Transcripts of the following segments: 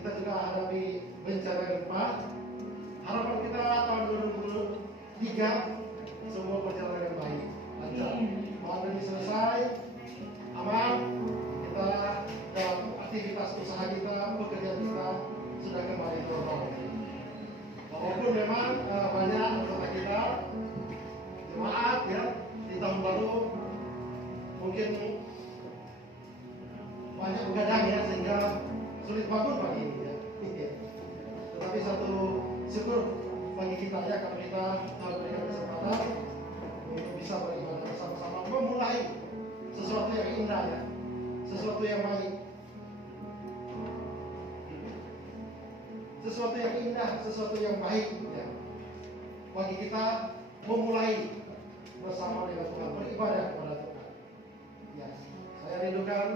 kita juga hadapi bencana gempa. Harapan kita tahun 2023 semua berjalan dengan baik, lancar. Pandemi selesai, aman, kita dalam aktivitas usaha kita, pekerjaan kita sudah kembali normal. Walaupun memang banyak anggota kita jemaat ya di tahun baru mungkin banyak begadang ya sehingga sulit bangun pagi ini ya. Tetapi satu syukur bagi kita ya kalau kita memberikan kesempatan untuk bisa beribadah bersama-sama, memulai sesuatu yang indah ya, sesuatu yang baik, sesuatu yang indah, sesuatu yang baik ya. Bagi kita memulai bersama dengan Tuhan, beribadah kepada Tuhan. Ya, saya rindukan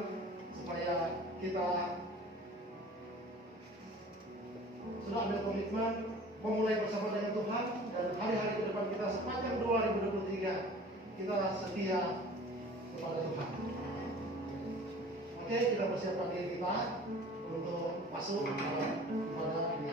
supaya kita sudah ambil komitmen memulai bersama dengan Tuhan, dan hari-hari ke depan kita sepanjang 2023 kita setia kepada Tuhan. Oke, kita persiapkan diri kita untuk masuk dalam ibadah ini.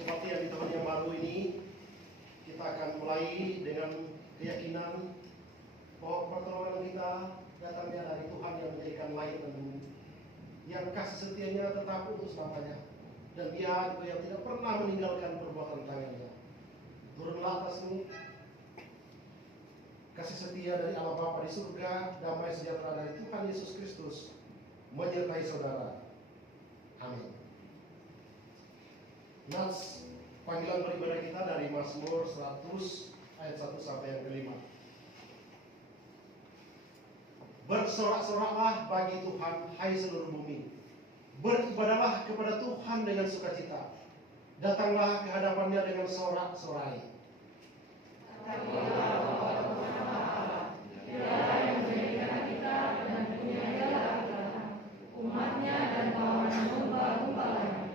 Kematian di tahun yang baru ini kita akan mulai dengan keyakinan bahwa pertolongan kita datangnya dari Tuhan yang menjadikan langit dan bumi, yang kasih setianya tetap untuk selamanya, dan Dia itu yang tidak pernah meninggalkan perbuatan tangannya. Turunlah atasmu kasih setia dari Allah Bapa di surga, damai sejahtera dari Tuhan Yesus Kristus menyertai saudara. Amin. Nats panggilan beribadah kita dari Mazmur 100 ayat 1 sampai yang kelima. Bersorak-soraklah bagi Tuhan, hai seluruh bumi. Beribadahlah kepada Tuhan dengan sukacita. Datanglah ke hadapannya dengan sorak-sorai. Dia yang menjadikan kita dengan dunia adalah umatnya dan kawanan domba-domba lainnya.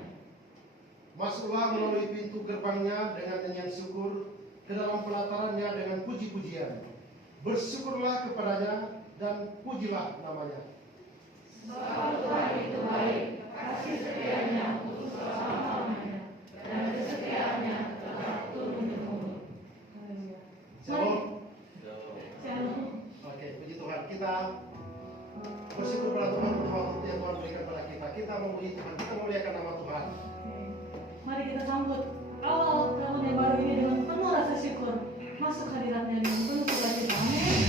Masuklah melalui pintu gerbangnya dengan nyanyian syukur, ke dalam pelatarannya dengan puji-pujian. Bersyukurlah kepadanya dan pujilah namanya. Sebab Tuhan itu baik, kasih setianya untuk selama-lamanya, dan kesetiaannya tetap turun-temurun. Shalom. Oke, puji Tuhan. Kita bersyukur kepada Tuhan untuk waktu yang Tuhan berikan kepada kita. Kita memuji Tuhan, kita memuliakan nama Tuhan. Mari kita sambut awal tahun yang baru ini dengan penuh rasa syukur. Masuk hadiratnya dengan penuh sukacita. Amin.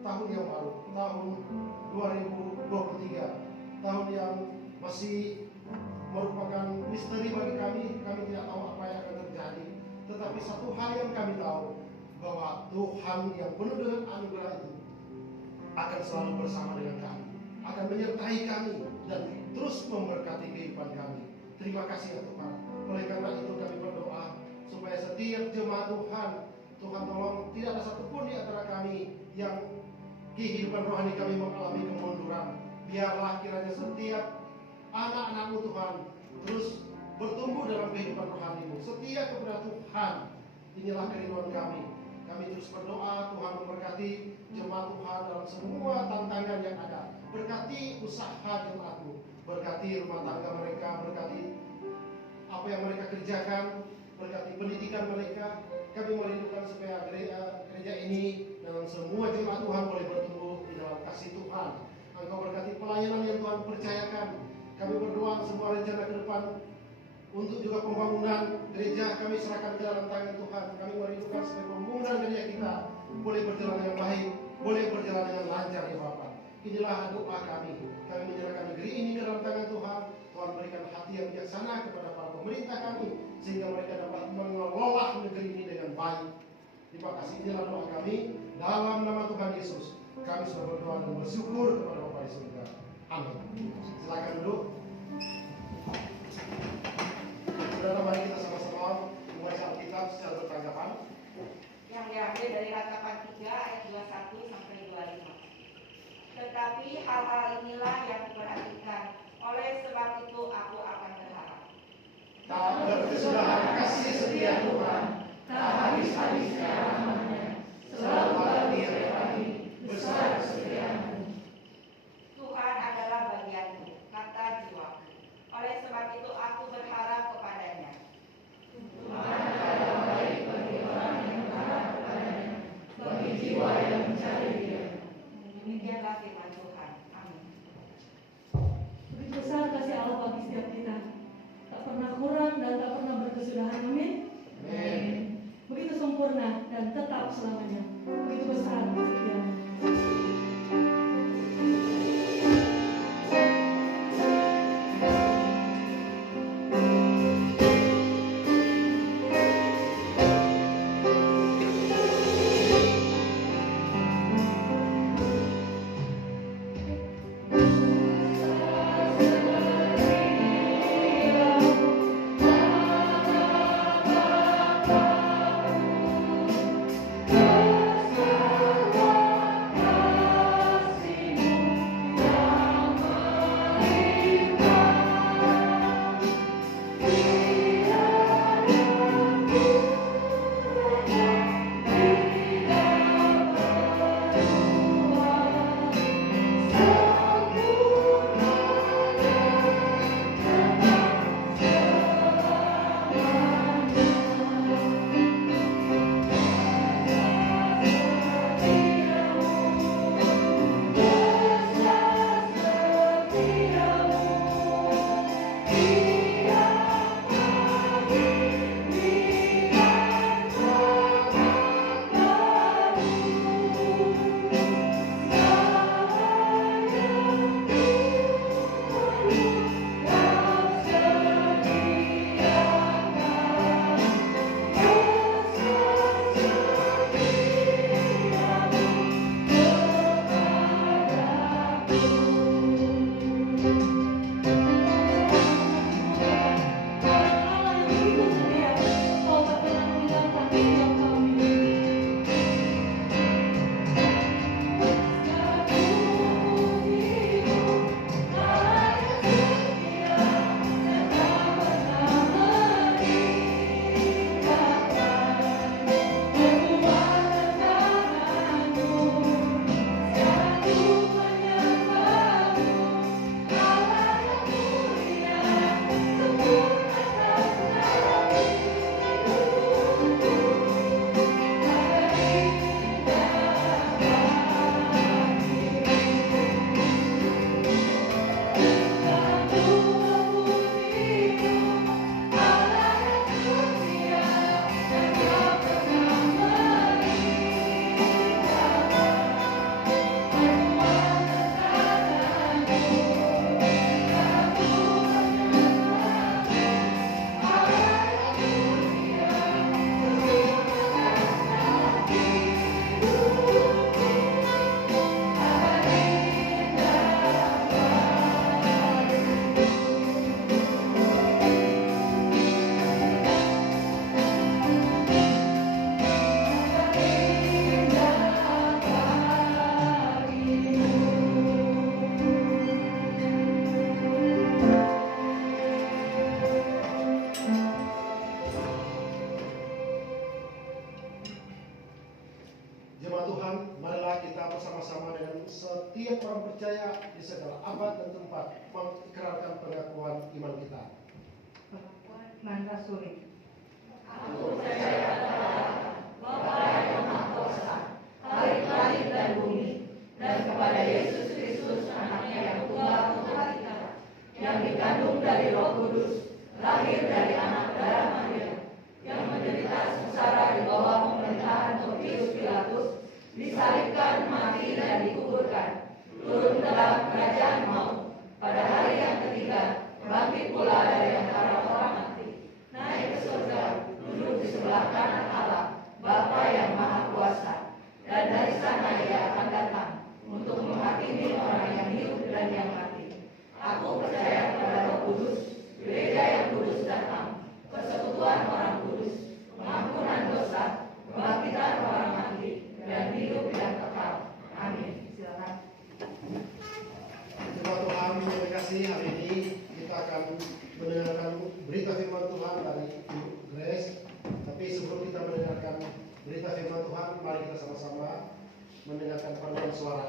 tahun yang baru, tahun 2023, tahun yang masih merupakan misteri bagi kami. Kami tidak tahu apa yang akan terjadi, tetapi satu hal yang kami tahu, bahwa Tuhan yang penuh dengan anugerah itu akan selalu bersama dengan kami, akan menyertai kami dan terus memberkati kehidupan kami. Terima kasih ya Tuhan. Oleh karena itu kami berdoa supaya setiap jemaat Tuhan, Tuhan tolong tidak ada satupun di antara kami yang kehidupan rohani kami mengalami kemunduran. Biarlah kiranya setiap anak-anak-Mu Tuhan terus bertumbuh dalam kehidupan rohani-Mu, setia kepada Tuhan. Inilah kerinduan kami. Kami terus berdoa, Tuhan memberkati jemaat Tuhan dalam semua tantangan yang ada. Berkati usaha jemaat-Mu, berkati rumah tangga mereka, berkati apa yang mereka kerjakan, berkati pendidikan mereka. Kami merindukan supaya gereja ini dalam semua jemaat Tuhan boleh bertumbuh di dalam kasih Tuhan. Engkau berkati pelayanan yang Tuhan percayakan. Kami berdoa semua rencana ke depan untuk juga pembangunan gereja kami serahkan ke dalam tangan Tuhan. Kami merindukan supaya pembangunan gereja kita boleh berjalan dengan baik, boleh berjalan dengan lancar ya Bapak. Inilah doa kami. Kami menyerahkan negeri ini ke dalam tangan Tuhan. Tuhan berikan hati yang bijaksana kepada para pemerintah kami, sehingga mereka dapat mengelola negeri ini dengan baik. Terima kasih. Inilah doa kami dalam nama Tuhan Yesus. Kami sudah berdoa dan bersyukur kepada Bapa di surga. Amin. Silakan duduk. Saudara, mari kita sama-sama membaca Alkitab secara bertanggapan. Yang diambil dari Ratapan 3 ayat 21 sampai 25. Tetapi hal-hal inilah yang diperhatikan, oleh sebab itu aku akan berharap. Tak berkesudahan kasih setia Tuhan, tak habis-habisnya rahmat-Nya, selalu pagi, besar kesetiaan-Mu. Tuhan adalah bagianku, kata jiwaku. Oleh sebab itu aku berharap kepadanya. Tuhan adalah baik bagi orang yang berharap kepadanya, bagi jiwa yang mencari Dia. Demikianlah firman Tuhan. Amin. Begitu besar kasih Allah bagi setiap kita, tak pernah kurang dan tak pernah berkesudahan. Amin. Amin. Begitu sempurna dan tetap selamanya. Begitu setiap orang percaya di segala abad dan tempat mengikrarkan pengakuan iman kita. Man Rasuli. Aku percaya kepada Bapa yang Maha Kuasa, Khalik langit dan bumi, dan kepada Yesus Kristus anaknya yang tunggal Tuhan kita, yang dikandung dari Roh Kudus, lahir dari anak darah Maria, yang menderita sengsara di bawah pemerintahan Pontius Pilatus, disalibkan, mati dan dikuburkan, turun ke dalam kerajaan maut, pada hari yang ketiga bangkit pula dari antara orang mati, naik ke surga, duduk di sebelah kanan Allah, Bapa yang Maha Kuasa, dan dari sana Ia akan datang untuk menghakimi orang yang hidup dan yang mati. Aku percaya kepada Roh Kudus, gereja yang kudus dan am, persekutuan orang kudus, pengampunan dosa, kebangkitan orang mati, dan hidup yang kekal. Amin. Silakan. Jemaat Tuhan yang dikasihi, hari ini kita akan mendengarkan berita firman Tuhan dari Ibu Grace. Tapi sebelum kita mendengarkan berita firman Tuhan, mari kita sama-sama mendengarkan paduan suara.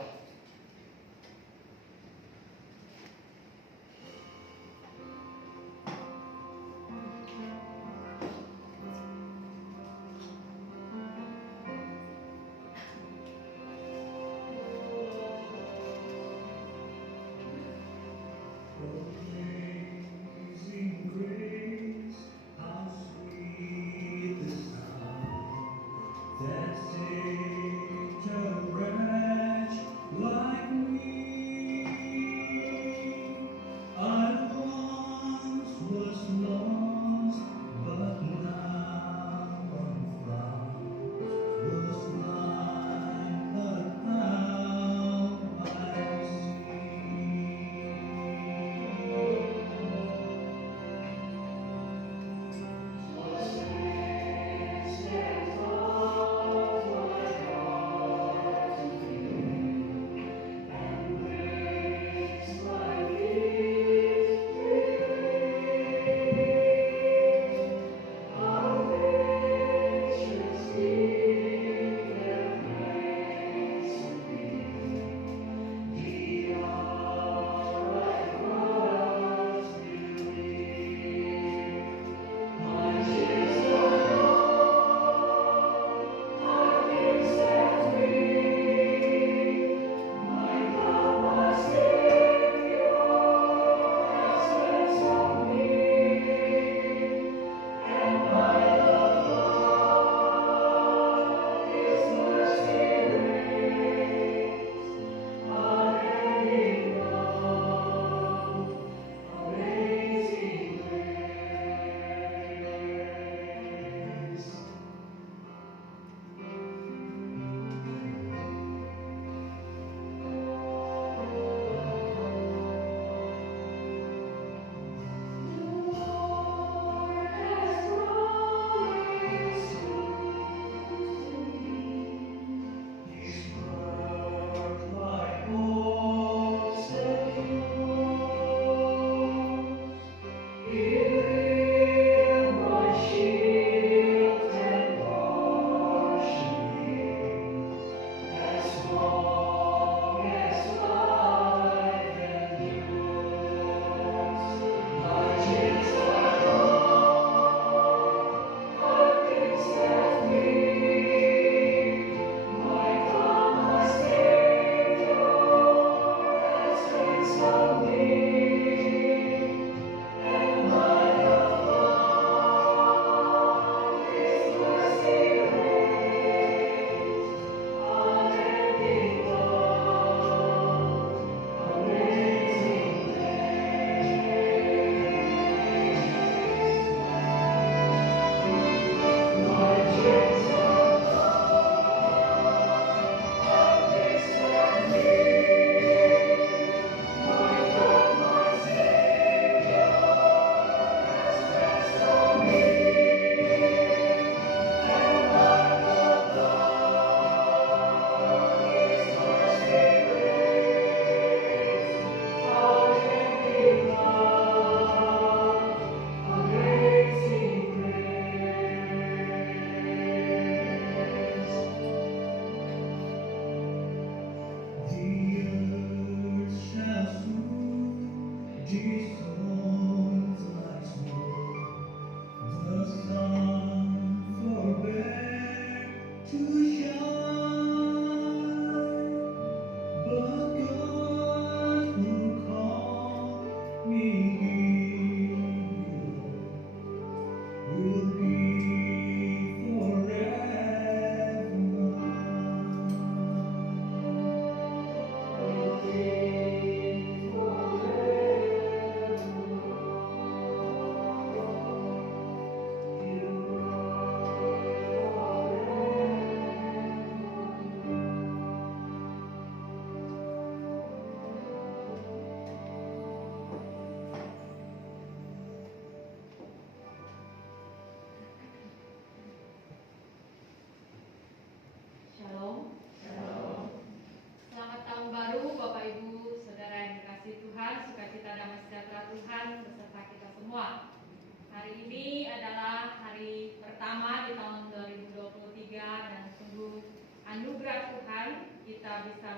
Amazing grace, how sweet the sound that saved a wretch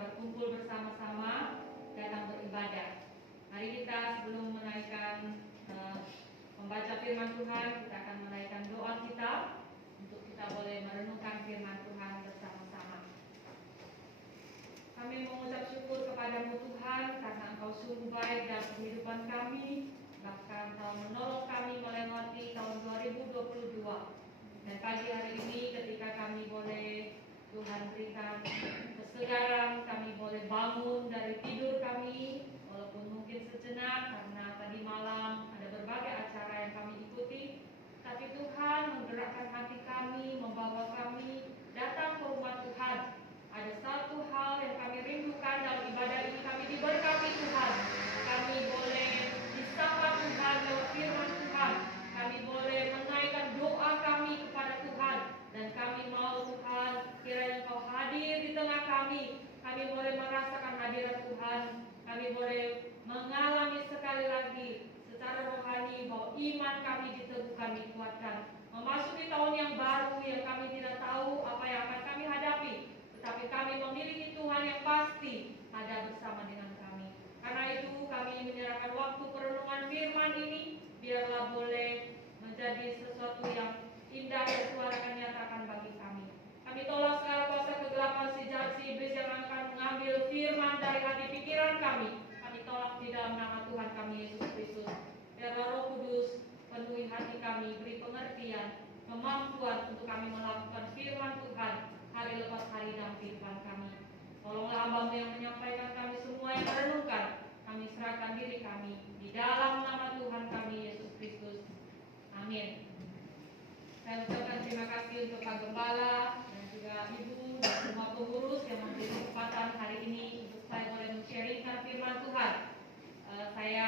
berkumpul bersama-sama datang beribadah. Mari kita sebelum menaikkan membaca firman Tuhan, kita akan menaikkan doa kita untuk kita boleh merenungkan firman Tuhan bersama-sama. Kami mengucap syukur kepadamu Tuhan karena Engkau sungguh baik dalam kehidupan kami, bahkan Engkau menolong kami melewati tahun 2022. Dan pagi hari ini ketika kami boleh Tuhan berikan kesegaran, kami boleh bangun dari tidur kami, walaupun mungkin sejenak karena tadi malam ada berbagai acara yang kami ikuti, tapi Tuhan menggerakkan hati kami, membawa kami datang ke rumah Tuhan. Ada satu hal yang kami rindukan dalam ibadah ini, kami diberkati Tuhan. Kami boleh disapa Tuhan lewat firman Tuhan. Kami boleh menaikkan doa kami kepada Tuhan. Dan kami mau Tuhan, kiranya Engkau hadir di tengah kami. Kami boleh merasakan hadirat Tuhan. Kami boleh mengalami sekali lagi secara rohani bahwa iman kami diteguhkan, dikuatkan. Memasuki tahun yang baru yang kami tidak tahu apa yang akan kami hadapi, tetapi kami memiliki Tuhan yang pasti ada bersama dengan kami. Karena itu kami menyerahkan waktu perenungan firman ini, biarlah boleh menjadi sesuatu yang indah dan Tuhan akan nyatakan bagi kami. Kami tolak segala kuasa kegelapan si jahat, si iblis yang akan mengambil firman dari hati pikiran kami. Kami tolak di dalam nama Tuhan kami Yesus Kristus. Biarlah Roh Kudus penuhi hati kami, beri pengertian, kemampuan untuk kami melakukan firman Tuhan hari lepas hari dalam kehidupan kami. Tolonglah hamba-Mu yang menyampaikan, kami semua yang merenungkan. Kami serahkan diri kami di dalam nama Tuhan kami Yesus Kristus. Amin. Saya ucapkan terima kasih untuk Pak Gembala dan juga Ibu dan semua pengurus yang memberi kesempatan hari ini untuk saya boleh men-sharingkan firman Tuhan. Saya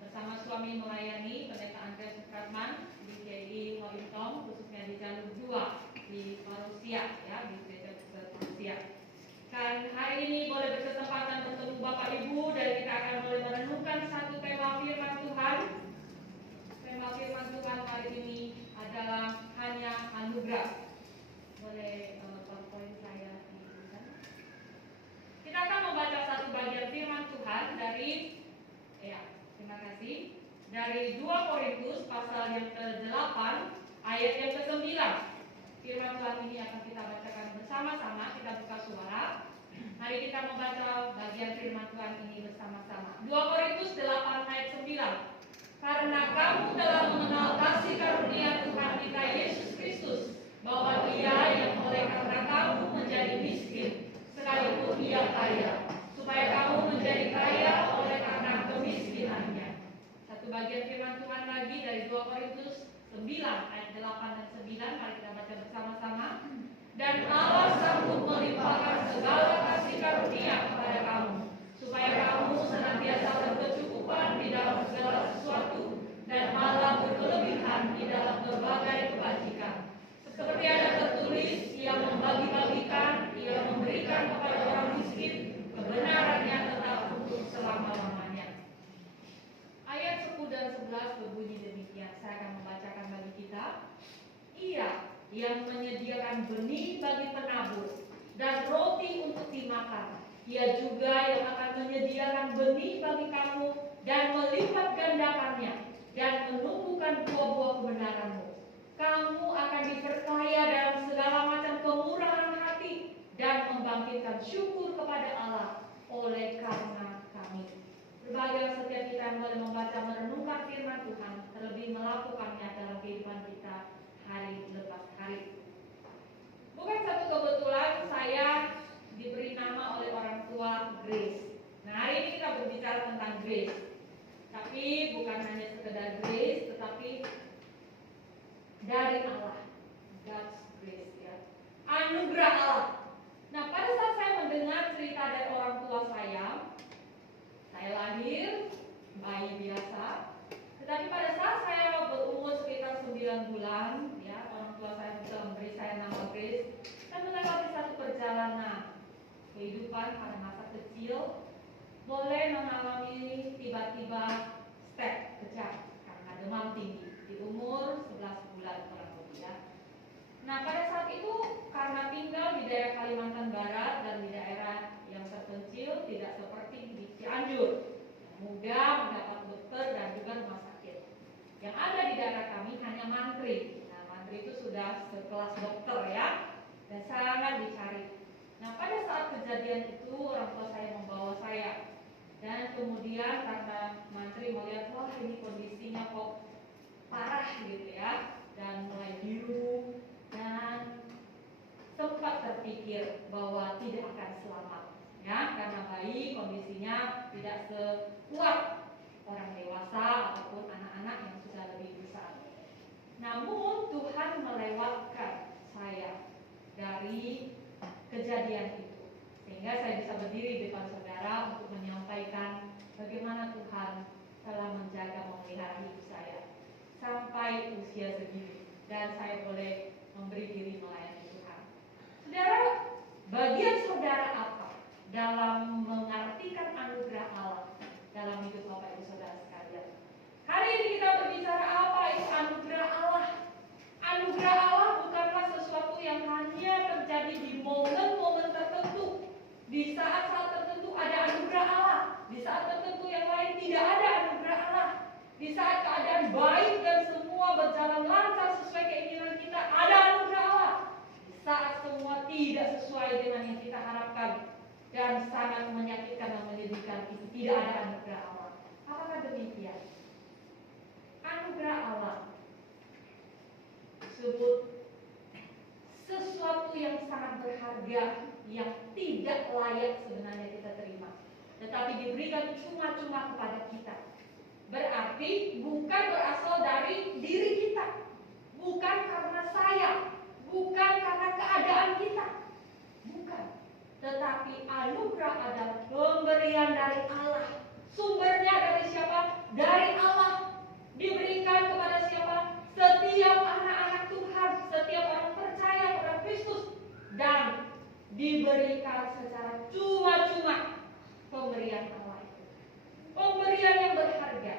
bersama suami melayani Pendeta Andreas Supratman di GI Hointong, khususnya di jalur 2 di Marusia, ya, di gereja besar Marusia. Dan hari ini boleh berkesempatan bertemu Bapak Ibu dan kita akan boleh merenungkan satu tema firman Tuhan. Tema firman Tuhan hari ini adalah hanya anugerah. Boleh PowerPoint saya dihidupkan. Kita akan membaca satu bagian firman Tuhan dari terima kasih. Dari 2 Korintus pasal yang ke-8 ayat yang ke-9. Firman Tuhan ini akan kita bacakan bersama-sama. Kita buka suara. Mari kita membaca bagian firman Tuhan ini bersama-sama. 2 Korintus 8 ayat 9. Karena kamu telah mengenal kasih karunia Tuhan kita Yesus Kristus, bahwa Dia yang oleh karena kamu menjadi miskin, sekalipun Ia kaya, supaya kamu menjadi kaya oleh karena kemiskinannya. Satu bagian firman Tuhan lagi dari 2 Korintus 9 ayat 8 dan 9. Mari kita baca bersama-sama. Dan Allah sanggup melimpahkan segala kasih karunia kepada kamu, supaya kamu senantiasa berkecukupan di dalam segala sesuatu, dan malah berkelebihan di dalam berbagai kebajikan. Seperti ada tertulis, Ia membagi-bagikan, Ia memberikan kepada orang miskin, kebenarannya tetap untuk selama-lamanya. Ayat 10 dan 11 berbunyi demikian. Saya akan membacakan bagi kita. Ia yang menyediakan benih bagi penabur dan roti untuk dimakan. Ia juga yang akan menyediakan benih bagi kamu dan melipat gandakannya dan menumbuhkan buah-buah kebenaranmu. Kamu akan diperkaya dalam segala macam kemurahan hati dan membangkitkan syukur kepada Allah oleh karena kami. Berbahagia setiap kita yang boleh membaca merenungkan firman Tuhan, terlebih melakukannya dalam kehidupan kita hari lepas hari. Bukan satu kebetulan saya diberi nama oleh orang tua Grace. Nah, hari ini kita berbicara tentang Grace. Tapi bukan hanya sekedar Grace, tetapi dari Allah, God's grace, ya. Anugerah Allah. Nah, pada saat saya mendengar cerita dari orang tua saya lahir bayi biasa. Tetapi pada saat saya berumur sekitar 9 bulan, ya, orang tua saya bisa memberi saya nama Grace dan melewati satu perjalanan kehidupan pada masa kecil, boleh mengalami tiba-tiba step kejang karena demam tinggi di umur 11 bulan kurang lebih, ya. Nah, pada saat itu karena tinggal di daerah Kalimantan Barat dan di daerah yang sekelas dokter ya, dan sangat dicari. Nah pada saat kejadian itu orang tua saya membawa saya, dan kemudian karena mantri melihat wah ini kondisinya kok parah gitu ya, dan mulai biru, dan sempat terpikir bahwa tidak akan selamat ya, karena bayi kondisinya tidak sekuat orang dewasa ataupun anak-anak yang sudah lebih besar. Namun Tuhan melewatkan saya dari kejadian itu, sehingga saya bisa berdiri di depan saudara untuk menyampaikan bagaimana Tuhan telah menjaga memelihara hidup saya sampai usia segini, dan saya boleh memberi diri melayani Tuhan. Saudara, bagian saudara apa dalam mengartikan anugerah Allah dalam hidup Bapak Ibu Saudara sekalian? Hari ini kita berbicara apa itu anugerah Allah. Anugerah Allah bukanlah sesuatu yang hanya terjadi di momen-momen tertentu. Di saat-saat tertentu ada anugerah Allah, di saat tertentu yang lain tidak ada anugerah Allah. Di saat keadaan baik dan semua berjalan lancar sesuai keinginan kita, ada anugerah Allah. Di saat semua tidak sesuai dengan yang kita harapkan dan sangat menyakitkan dan menyedihkan, itu tidak ada anugerah Allah. Apakah demikian? Anugerah Allah disebut sesuatu yang sangat berharga, yang tidak layak sebenarnya kita terima, tetapi diberikan cuma-cuma kepada kita. Berarti bukan berasal dari diri kita, bukan karena saya, bukan karena keadaan kita, bukan. Tetapi anugerah adalah pemberian dari Allah. Sumbernya dari siapa? Dari Allah. Diberikan kepada siapa? Setiap anak-anak Tuhan, setiap orang percaya kepada Kristus, dan diberikan secara cuma-cuma pemberian Allah itu. Pemberian yang berharga.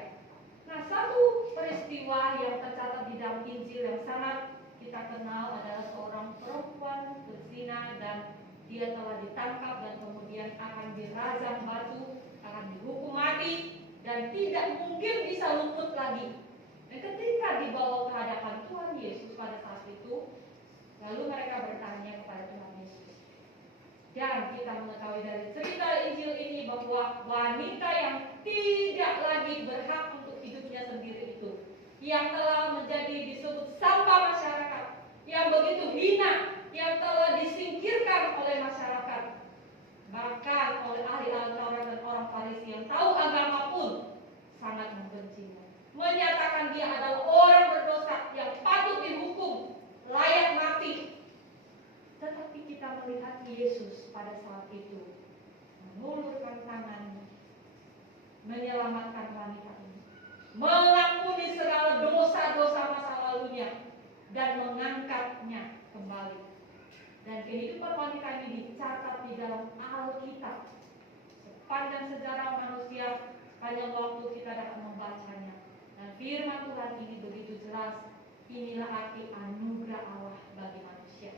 Nah, satu peristiwa yang tercatat di dalam Injil yang sangat kita kenal adalah seorang perempuan berzina, dan dia telah ditangkap dan kemudian akan dirajam batu, akan dihukum mati, dan tidak mungkin bisa luput lagi. Dan ketika dibawa ke hadapan Tuhan Yesus pada saat itu, lalu mereka bertanya kepada Tuhan Yesus. Dan kita mengetahui dari cerita Injil ini bahwa wanita yang tidak lagi berhak untuk hidupnya sendiri itu, yang telah menjadi disebut sampah masyarakat, yang begitu hina, yang telah disingkirkan oleh masyarakat, bahkan oleh ahli-ahli Taurat dan orang Farisi yang tahu agama pun sangat membencinya, menyatakan dia adalah orang berdosa yang patut dihukum, layak mati. Tetapi kita melihat Yesus pada saat itu mengulurkan tangannya, menyelamatkan wanita ini, mengampuni segala dosa-dosa masa lalunya, dan mengangkatnya kembali. Dan kehidupan wanita ini dicatat di dalam Alkitab. Sepanjang sejarah manusia, sepanjang waktu kita dapat membacanya. Dan firman Tuhan ini begitu jelas. Inilah arti anugerah Allah bagi manusia.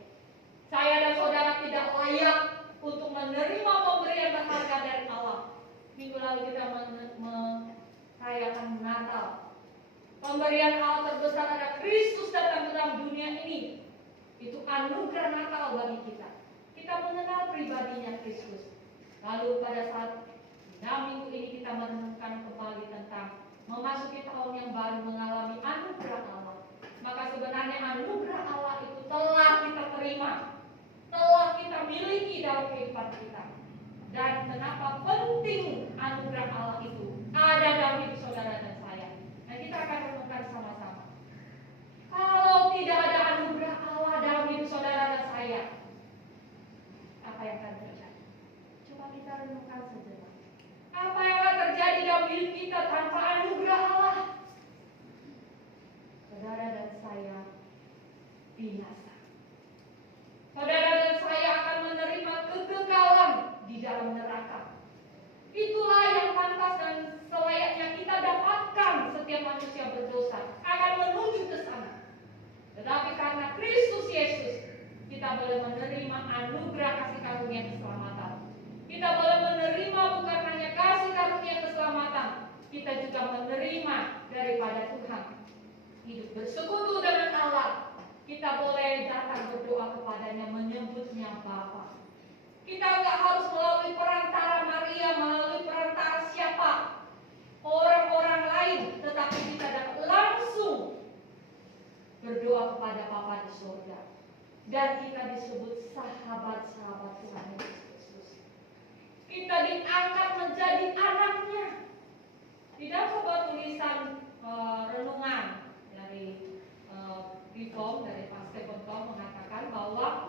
Saya dan saudara tidak layak untuk menerima pemberian berharga dari Allah. Minggu lalu kita merayakan Natal. Pemberian Allah terbesar ada Kristus datang ke dalam dunia ini. Itu anugerah Natal bagi kita. Kita mengenal pribadinya Kristus. Lalu pada saat minggu ini kita merenungkan kembali tentang memasuki tahun yang baru, mengalami anugerah Allah. Maka sebenarnya anugerah Allah itu telah kita terima, telah kita miliki dalam kehidupan kita. Dan kenapa penting anugerah Allah itu ada dalam hidup saudara dan saya. Nah, kita akan renungkan sama-sama. Kalau tidak ada anugerah Allah dalam hidup saudara dan saya, apa yang akan terjadi? Coba kita renungkan sejenak. Apa yang akan terjadi dalam hidup kita tanpa anugerah Allah? Saudara dan saya binasa. Saudara dan saya akan menerima kekekalan di dalam neraka. Itulah yang pantas dan selayaknya kita dapatkan. Setiap manusia berdosa akan menuju ke sana. Tetapi karena Kristus Yesus, kita boleh menerima anugerah kasih karunia keselamatan. Kita boleh menerima bukan hanya kasih karunia keselamatan, kita juga menerima daripada Tuhan. Hidup bersekutu dengan Allah, Kita boleh datang berdoa kepadanya, menyebutnya Bapa. Kita nggak harus melalui perantara Maria, melalui perantara siapa? Orang-orang lain, tetapi kita dapat langsung berdoa kepada Bapa di surga. Dan kita disebut sahabat-sahabat Tuhan Yesus Kristus. Kita diangkat menjadi anaknya. Di dalam sebuah tulisan renungan dari Reform, dari Pak Stephen Tom mengatakan bahwa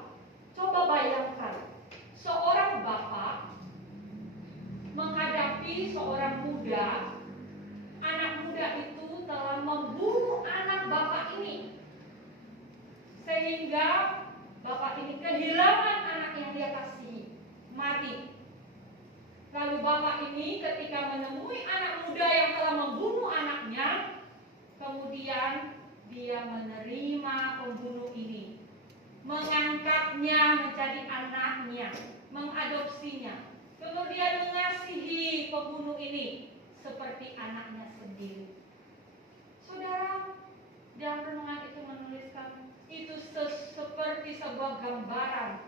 coba bayangkan seorang bapak menghadapi seorang muda. Anak muda itu telah membunuh anak bapak ini, sehingga bapak ini kehilangan anak yang dia kasihi, mati. Lalu bapak ini ketika menemui anak muda yang telah membunuh anaknya, kemudian dia menerima pembunuh ini, mengangkatnya menjadi anaknya, mengadopsinya, kemudian mengasihi pembunuh ini seperti anaknya sendiri. Saudara, dalam renungan itu menuliskan itu seperti sebuah gambaran.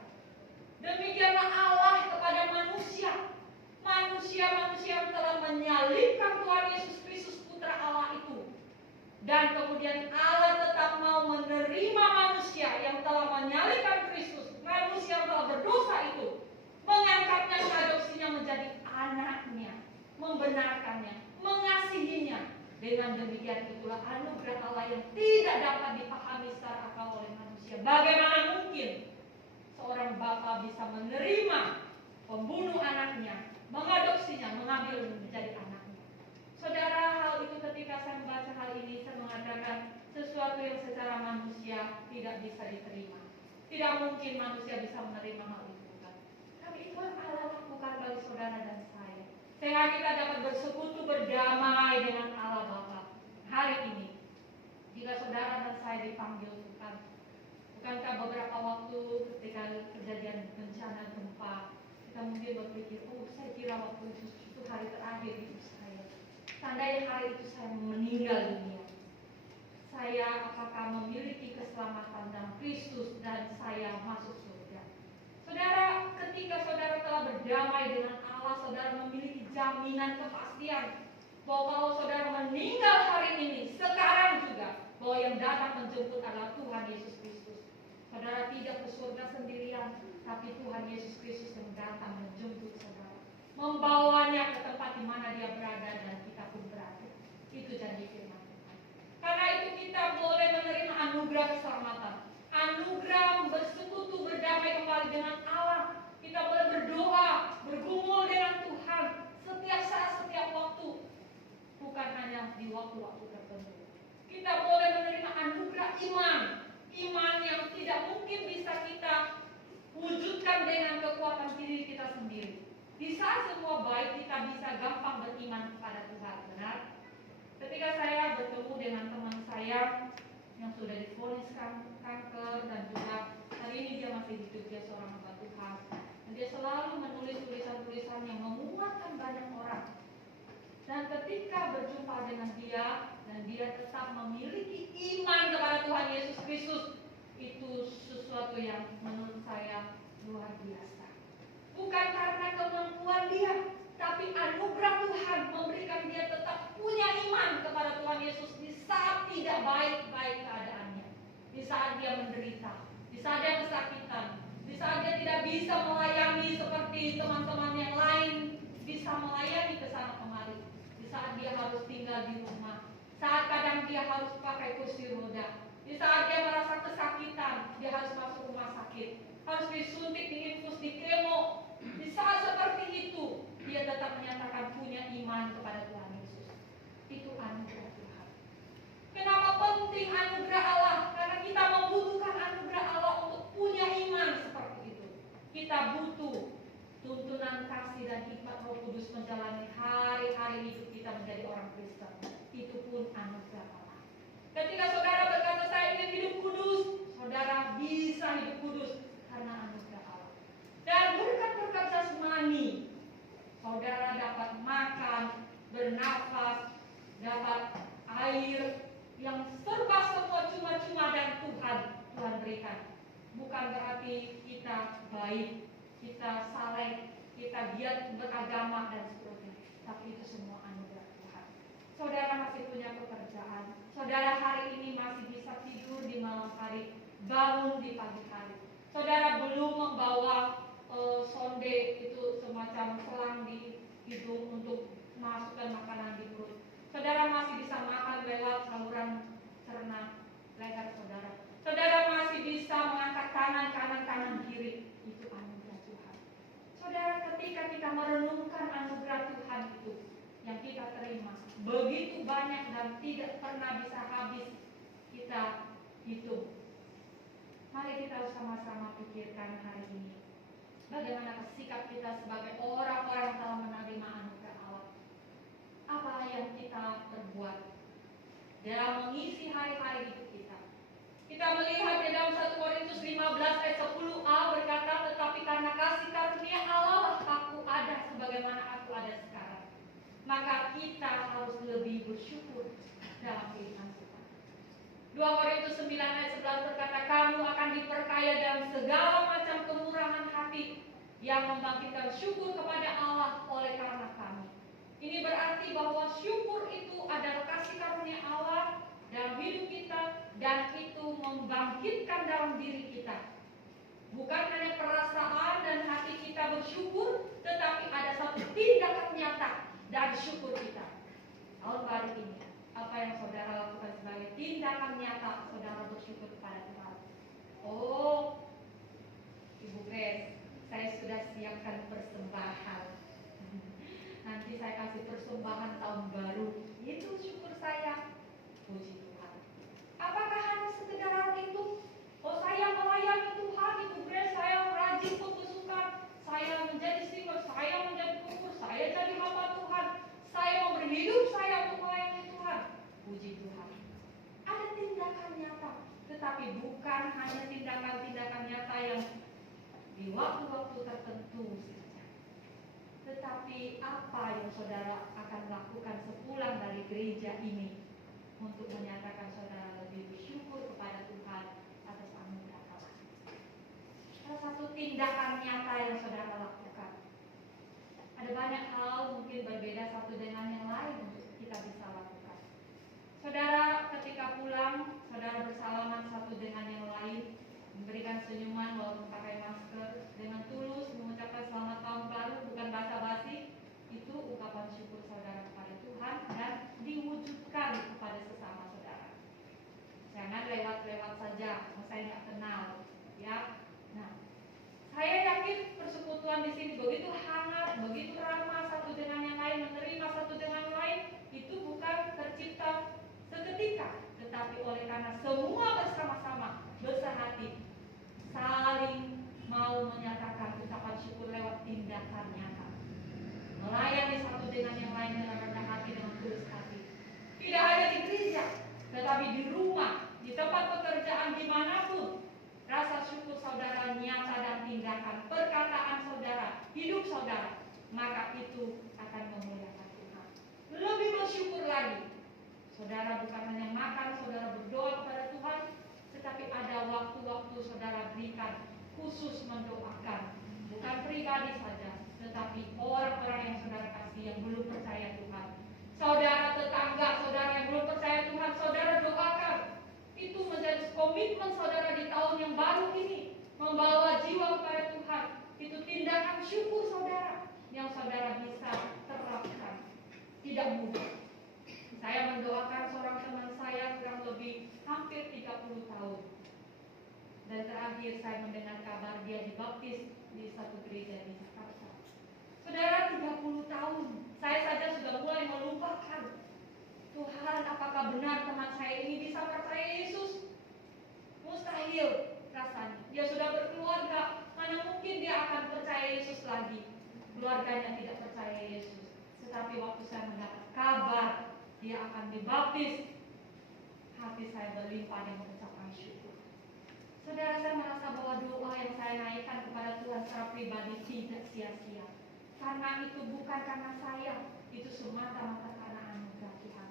Demikianlah Allah kepada manusia. Manusia-manusia yang telah menyalibkan Tuhan Yesus Kristus Putra Allah itu. Dan kemudian Allah tetap mau menerima manusia yang telah menyalibkan Kristus, manusia yang telah berdosa itu, mengangkatnya, mengadopsinya menjadi anaknya, membenarkannya, mengasihinya. Dengan demikian itulah anugerah Allah yang tidak dapat dipahami secara akal oleh manusia. Bagaimana mungkin seorang bapa bisa menerima pembunuh anaknya, mengadopsinya, mengambil menjadi anaknya? Saudara, hal itu ketika saya membaca hal ini, saya mengatakan sesuatu yang secara manusia tidak bisa diterima. Tidak mungkin manusia bisa menerima hal itu, bukan? Tapi itu yang Allah lakukan bagi saudara dan saya, sehingga kita dapat bersekutu berdamai dengan Allah Bapa. Hari ini, jika saudara dan saya dipanggil Tuhan, bukankah beberapa waktu ketika kejadian bencana gempa, kita mungkin berpikir, oh saya kira waktu itu hari terakhir hidup saya. Seandainya hari itu saya meninggal dunia, saya apakah memiliki keselamatan dalam Kristus dan saya masuk surga? Saudara, ketika saudara telah berdamai dengan Allah, saudara memiliki jaminan kepastian bahwa kalau saudara meninggal hari ini, sekarang juga, bahwa yang datang menjemput adalah Tuhan Yesus Kristus. Saudara tidak ke surga sendirian, tapi Tuhan Yesus Kristus yang datang menjemput saudara, membawanya ke tempat di mana dia berada dan kita pun berada. Itu janji firman Tuhan. Karena itu kita boleh menerima anugerah keselamatan, anugerah bersekutu berdamai kembali dengan Allah. Kita boleh berdoa, bergumul dengan Tuhan setiap saat, setiap waktu, bukan hanya di waktu-waktu tertentu. Kita boleh menerima anugerah iman, iman yang tidak mungkin bisa kita wujudkan dengan kekuatan diri kita sendiri. Di saat semua baik, kita bisa gampang beriman kepada Tuhan, benar? Ketika saya bertemu dengan teman saya yang sudah divonis kanker dan juga hari ini dia masih hidup, dia seorang hamba Tuhan. Dan dia selalu menulis tulisan-tulisan yang memuatkan banyak orang. Dan ketika berjumpa dengan dia dan dia tetap memiliki iman kepada Tuhan Yesus Kristus, itu sesuatu yang menurut saya luar biasa. Bukan karena kemampuan dia, tapi anugerah Tuhan memberikan dia tetap punya iman kepada Tuhan Yesus di saat tidak baik-baik keadaannya, di saat dia menderita, di saat dia kesakitan, di saat dia tidak bisa melayani seperti teman-teman yang lain bisa melayani ke sana kemari, di saat dia harus tinggal di rumah, saat kadang dia harus pakai kursi roda, di saat dia merasa kesakitan, dia harus masuk rumah sakit, harus disuntik, diinfus, di kemo. Di saat seperti itu, dia tetap menyatakan punya iman kepada Tuhan Yesus. Itu anugerah Tuhan. Kenapa penting anugerah Allah? Karena kita membutuhkan anugerah Allah untuk punya iman seperti itu. Kita butuh tuntunan kasih dan hikmat Roh Kudus menjalani hari-hari hidup kita menjadi orang Kristen. Itu pun anugerah Allah. Ketika saudara berkata saya ingin hidup kudus, saudara bisa hidup kudus karena anugerah Allah. Dan berkat-berkat jasmani, saudara dapat makan, bernafas, dapat air yang serba semua cuma-cuma dan Tuhan hati kita baik, kita saleh, kita giat beragama dan seterusnya. Tapi itu semua anugerah Tuhan. Saudara masih punya pekerjaan. Saudara hari ini masih bisa tidur di malam hari, bangun di pagi hari. Saudara belum membawa sonde, itu semacam selang di hidung untuk masukkan makanan di perut. Saudara masih bisa makan lewat saluran cerna leher saudara. Saudara masih bisa mengangkat kanan kiri. Itu anugerah Tuhan. Saudara, ketika kita merenungkan anugerah Tuhan itu yang kita terima, begitu banyak dan tidak pernah bisa habis kita hitung. Mari kita sama-sama pikirkan hari ini, bagaimana sikap kita sebagai orang-orang yang telah menerima anugerah Allah. Apa yang kita perbuat dalam mengisi hari-hari hidup kita. Kita melihat di dalam 1 Korintus 15 ayat 10a berkata, tetapi karena kasih karunia Allah aku ada sebagaimana aku ada sekarang. Maka kita harus lebih bersyukur dalam kehidupan kita. 2 Korintus 9 ayat 11 berkata, kamu akan diperkaya dalam segala macam kemurahan hati yang membangkitkan syukur kepada Allah oleh karena kami. Ini berarti bahwa syukur itu adalah kasih karunia Allah dalam hidup kita, dan itu membangkitkan dalam diri kita. Bukan hanya perasaan dan hati kita bersyukur, tetapi ada satu tindakan nyata dari syukur kita. Tahun baru ini, apa yang saudara lakukan sebagai tindakan nyata saudara bersyukur kepada Tuhan? Oh, Ibu Grace, saya sudah siapkan persembahan. Nanti saya kasih persembahan tahun baru. Itu syukur saya. Puji Tuhan. Apakah hanya sekedar hal itu? Oh, saya melayani Tuhan, Ibu Grace, saya rajin pembesukan, saya menjadi singer, saya menjadi pengurus, saya jadi hamba Tuhan, saya memberi hidup saya untuk melayani Tuhan. Puji Tuhan. Ada tindakan nyata, tetapi bukan hanya tindakan-tindakan nyata yang di waktu-waktu tertentu saja. Tetapi apa yang saudara akan lakukan sepulang dari gereja ini untuk menyatakan saudara lebih bersyukur kepada Tuhan atas anugerah Allah? Salah satu tindakan nyata yang saudara lakukan. Ada banyak hal mungkin berbeda satu dengan yang lain untuk kita bisa lakukan. Saudara ketika pulang, saudara bersalaman satu dengan yang lain, memberikan senyuman walaupun pakai masker, dengan tulus mengucapkan selamat tahun baru, bukan basa-basi. Itu ungkapan syukur saudara kepada Tuhan dan diwujudkan kepada sesama saudara. Jangan lewat-lewat saja, saya nggak kenal, ya. Nah, saya yakin persekutuan di sini begitu hangat, begitu ramah satu dengan yang lain, menerima satu dengan yang lain. Itu bukan tercipta seketika, tetapi oleh karena semua bersama-sama bersehati, saling mau menyatakan ucapan syukur lewat tindakan nyata, melayani satu dengan yang lain dengan rendah hati, dengan tulus hati. Tidak hanya di gereja, tetapi di rumah, di tempat pekerjaan, dimanapun. Rasa syukur saudara nyata dan tindakan, perkataan saudara, hidup saudara, maka itu akan memuliakan Tuhan. Lebih bersyukur lagi, saudara bukan hanya makan, saudara berdoa kepada Tuhan, tetapi ada waktu-waktu saudara berikan khusus mendoakan, bukan pribadi saja, tetapi orang-orang yang saudara kasih yang belum percaya Tuhan. Saudara tetangga, saudara yang belum percaya Tuhan, saudara doakan. Itu menjadi komitmen saudara di tahun yang baru ini, membawa jiwa kepada Tuhan. Itu tindakan syukur saudara yang saudara bisa terapkan. Tidak mudah. Saya mendoakan seorang teman saya kurang lebih hampir 30 tahun. Dan terakhir saya mendengar kabar dia dibaptis di satu gereja di Jakarta. Saudara, 30 tahun, saya saja sudah mulai melupakan. Tuhan, apakah benar teman saya ini bisa percaya Yesus? Mustahil rasanya. Dia sudah berkeluarga, mana mungkin dia akan percaya Yesus lagi. Keluarganya tidak percaya Yesus. Tetapi waktu saya mendapat kabar dia akan dibaptis, hati saya berlimpah dengan ucapan syukur. Saudara, saya merasa bahwa doa yang saya naikkan kepada Tuhan secara pribadi tidak sia-sia. Karena itu bukan karena saya, itu semata-mata karena anugerah Tuhan.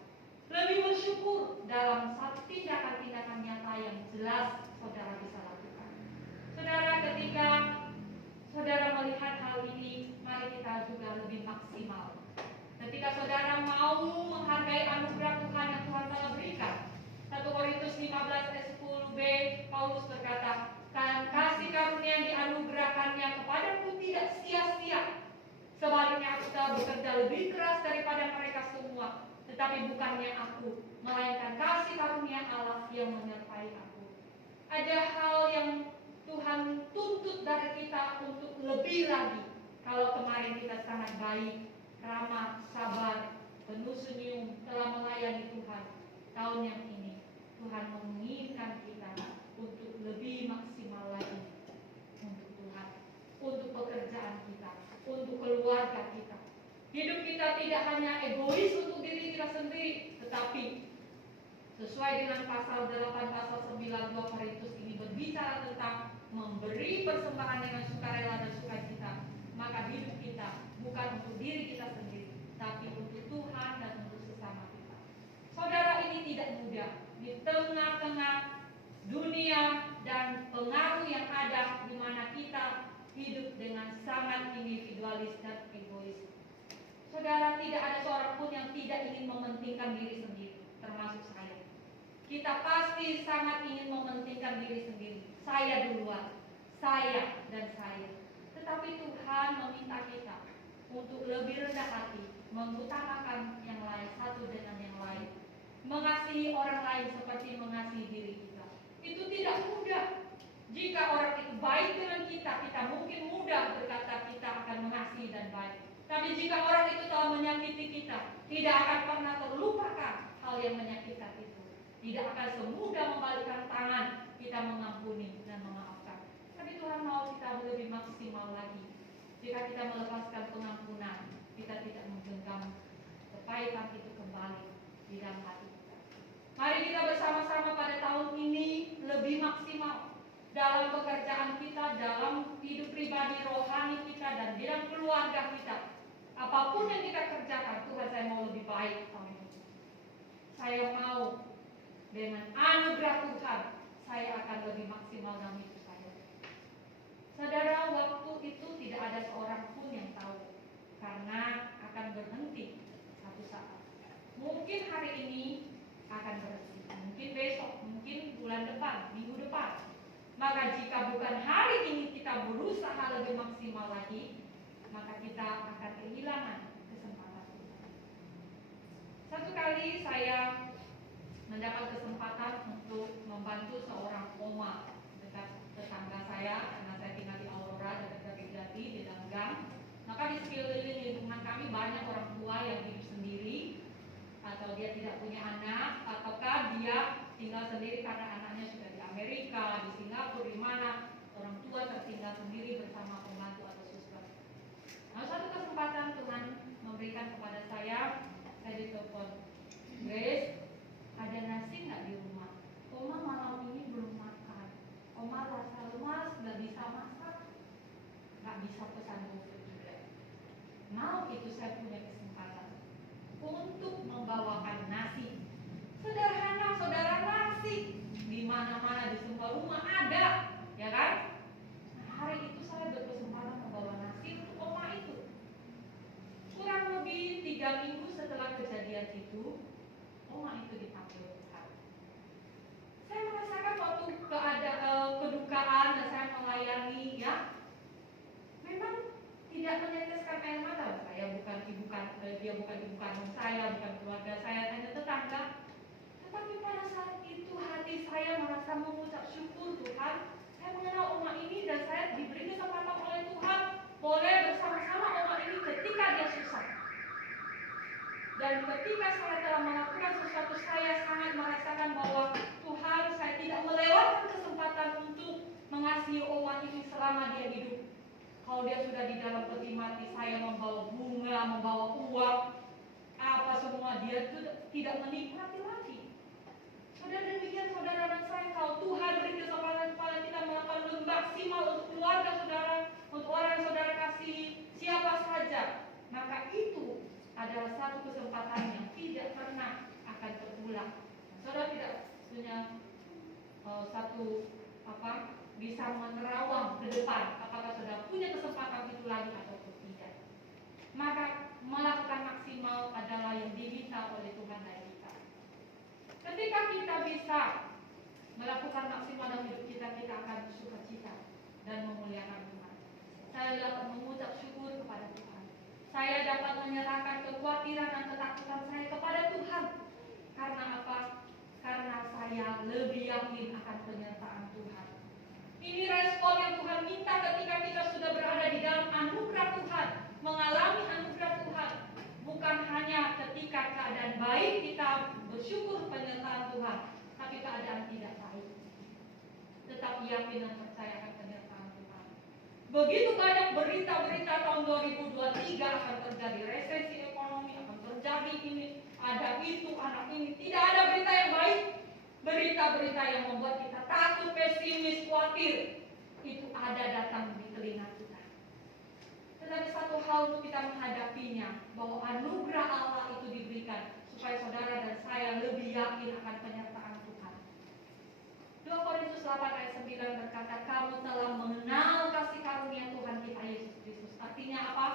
Lebih bersyukur dalam satu tindakan-tindakan nyata yang jelas saudara bisa lakukan. Saudara, ketika saudara melihat hal ini, mari kita juga lebih maksimal. Ketika saudara mau menghargai anugerah Tuhan yang Tuhan telah berikan. 1 Korintus 15 ayat 10b, Paulus berkata, "Dan kasih karunia yang dianugerahkannya kepadaku tidak sia-sia. Sebaliknya aku telah bekerja lebih keras daripada mereka semua. Tetapi bukannya aku, melainkan kasih karunia Allah yang menyertai aku." Ada hal yang Tuhan tuntut dari kita untuk lebih lagi. Kalau kemarin kita sangat baik, ramah, sabar, penuh senyum, telah melayani Tuhan, tahun yang ini Tuhan menginginkan kita untuk lebih maksimal lagi untuk Tuhan, untuk pekerjaan kita, untuk keluarga kita. Hidup kita tidak hanya egois untuk diri kita sendiri, tetapi sesuai dengan pasal 8, pasal 9 2 Korintus ini berbicara tentang memberi persembahan dengan sukarela dan sukacita. Maka hidup kita bukan untuk diri kita sendiri, tapi untuk Tuhan dan untuk sesama kita. Saudara, ini tidak mudah di tengah-tengah dunia dan pengaruh yang ada di mana kita hidup dengan sangat individualis dan egois. Saudara, tidak ada seorang pun yang tidak ingin mementingkan diri sendiri, termasuk saya. Kita pasti sangat ingin mementingkan diri sendiri. Saya duluan, saya dan saya. Tetapi Tuhan meminta kita untuk lebih rendah hati, mengutamakan yang lain satu dengan yang lain, mengasihi orang lain seperti mengasihi diri kita. Itu tidak mudah. Jika orang itu baik dengan kita, kita mungkin mudah berkata kita akan mengasihi dan baik. Tapi jika orang itu telah menyakiti kita, tidak akan pernah terlupakan hal yang menyakitkan itu. Tidak akan semudah membalikkan tangan kita mengampuni dan memaafkan. Tapi Tuhan mau kita lebih maksimal lagi. Jika kita melepaskan pengampunan, kita tidak menggenggam kebaikan itu kembali di dalam hati kita. Mari kita bersama-sama pada tahun ini lebih maksimal dalam pekerjaan kita, dalam hidup pribadi rohani kita, dan di dalam keluarga kita. Apapun yang kita kerjakan, Tuhan, saya mau lebih baik tahun ini. Saya mau dengan anugerah Tuhan, saya akan lebih maksimal dalam hidup saya. Saudara, waktu itu tidak ada seorang pun yang tahu, karena akan berhenti satu saat. Mungkin hari ini akan berhenti, mungkin besok, mungkin bulan depan, minggu depan. Maka jika bukan hari ini kita berusaha lebih maksimal lagi, maka kita akan kehilangan kesempatan itu. Satu kali saya mendapat kesempatan untuk membantu seorang oma dekat tetangga saya, karena saya tinggal di Aurora dekat Kejati di dalam gang. Maka di sekeliling lingkungan kami banyak orang tua yang hidup sendiri, atau dia tidak punya anak, ataukah dia tinggal sendiri karena anaknya sudah di Amerika, di Singapura, di mana orang tua tertinggal sendiri bersama pembantu atau suster. Nah, satu kesempatan Tuhan memberikan kepada saya ditelepon, "Grace, ada nasi nggak di rumah? Oma malam ini belum makan. Oma rasa lemas, nggak bisa masak, nggak bisa pesan GoFood juga." Mau itu saya punya kesempatan untuk membawakan nasi. Sederhana, saudara, nasi di mana-mana di semua rumah ada, ya kan? Nah, hari itu saya berkesempatan membawa nasi untuk oma itu. Kurang lebih 3 minggu setelah kejadian itu, oma itu dipanggil Tuhan. Saya merasakan waktu kedukaan dan saya melayani, ya, memang tidak meneteskan air mata. Saya dia bukan ibu kandung saya, bukan keluarga saya, hanya tetangga. Tetapi pada saat itu hati saya merasa mengucap syukur, Tuhan, saya mengenal oma ini dan saya diberi kesempatan oleh Tuhan boleh bersama-sama oma ini ketika dia susah. Dan ketika saya telah melakukan sesuatu, saya sangat merasakan bahwa Tuhan, saya tidak melewatkan kesempatan untuk mengasihi oma ini selama dia hidup. Kalau dia sudah di dalam peti mati, saya membawa bunga, membawa uang, apa semua, dia tidak menikmati lagi. Saudara, demikian saudara dan saya, kalau Tuhan beri kesempatan kepada kita melakukan lebih maksimal untuk keluarga saudara, untuk orang yang saudara kasih, siapa saja, maka itu adalah satu kesempatan yang tidak pernah akan terulang. Saudara tidak punya satu bisa menerawang ke depan apakah saudara punya kesempatan itu lagi ataupun tidak. Maka melakukan maksimal adalah yang diminta oleh Tuhan dari kita. Ketika kita bisa melakukan maksimal dalam hidup kita, kita akan sukacita dan memuliakan Tuhan. Saya dapat mengucap syukur kepada Tuhan. Saya dapat menyerahkan kekhawatiran dan ketakutan saya kepada Tuhan. Karena apa? Karena saya lebih yakin akan penyertaan Tuhan. Ini respon yang Tuhan minta ketika kita sudah berada di dalam anugerah Tuhan, mengalami anugerah Tuhan. Bukan hanya ketika keadaan baik kita bersyukur penyertaan Tuhan, tapi keadaan tidak baik, tetap yakin dan percaya akan penyertaan Tuhan. Begitu banyak berita-berita tahun 2023 akan terjadi resesi ekonomi, akan terjadi ini, ada itu, anak ini. Tidak ada berita yang baik. Berita-berita yang membuat kita takut, pesimis, khawatir, itu ada datang di telinga kita. Tetapi satu hal untuk kita menghadapinya, bahwa anugerah Allah itu diberikan supaya saudara dan saya lebih yakin akan penyertaan Tuhan. 2 Korintus 8 ayat 9 berkata, kamu telah mengenal kasih karunia Tuhan kita Yesus Kristus. Artinya apa?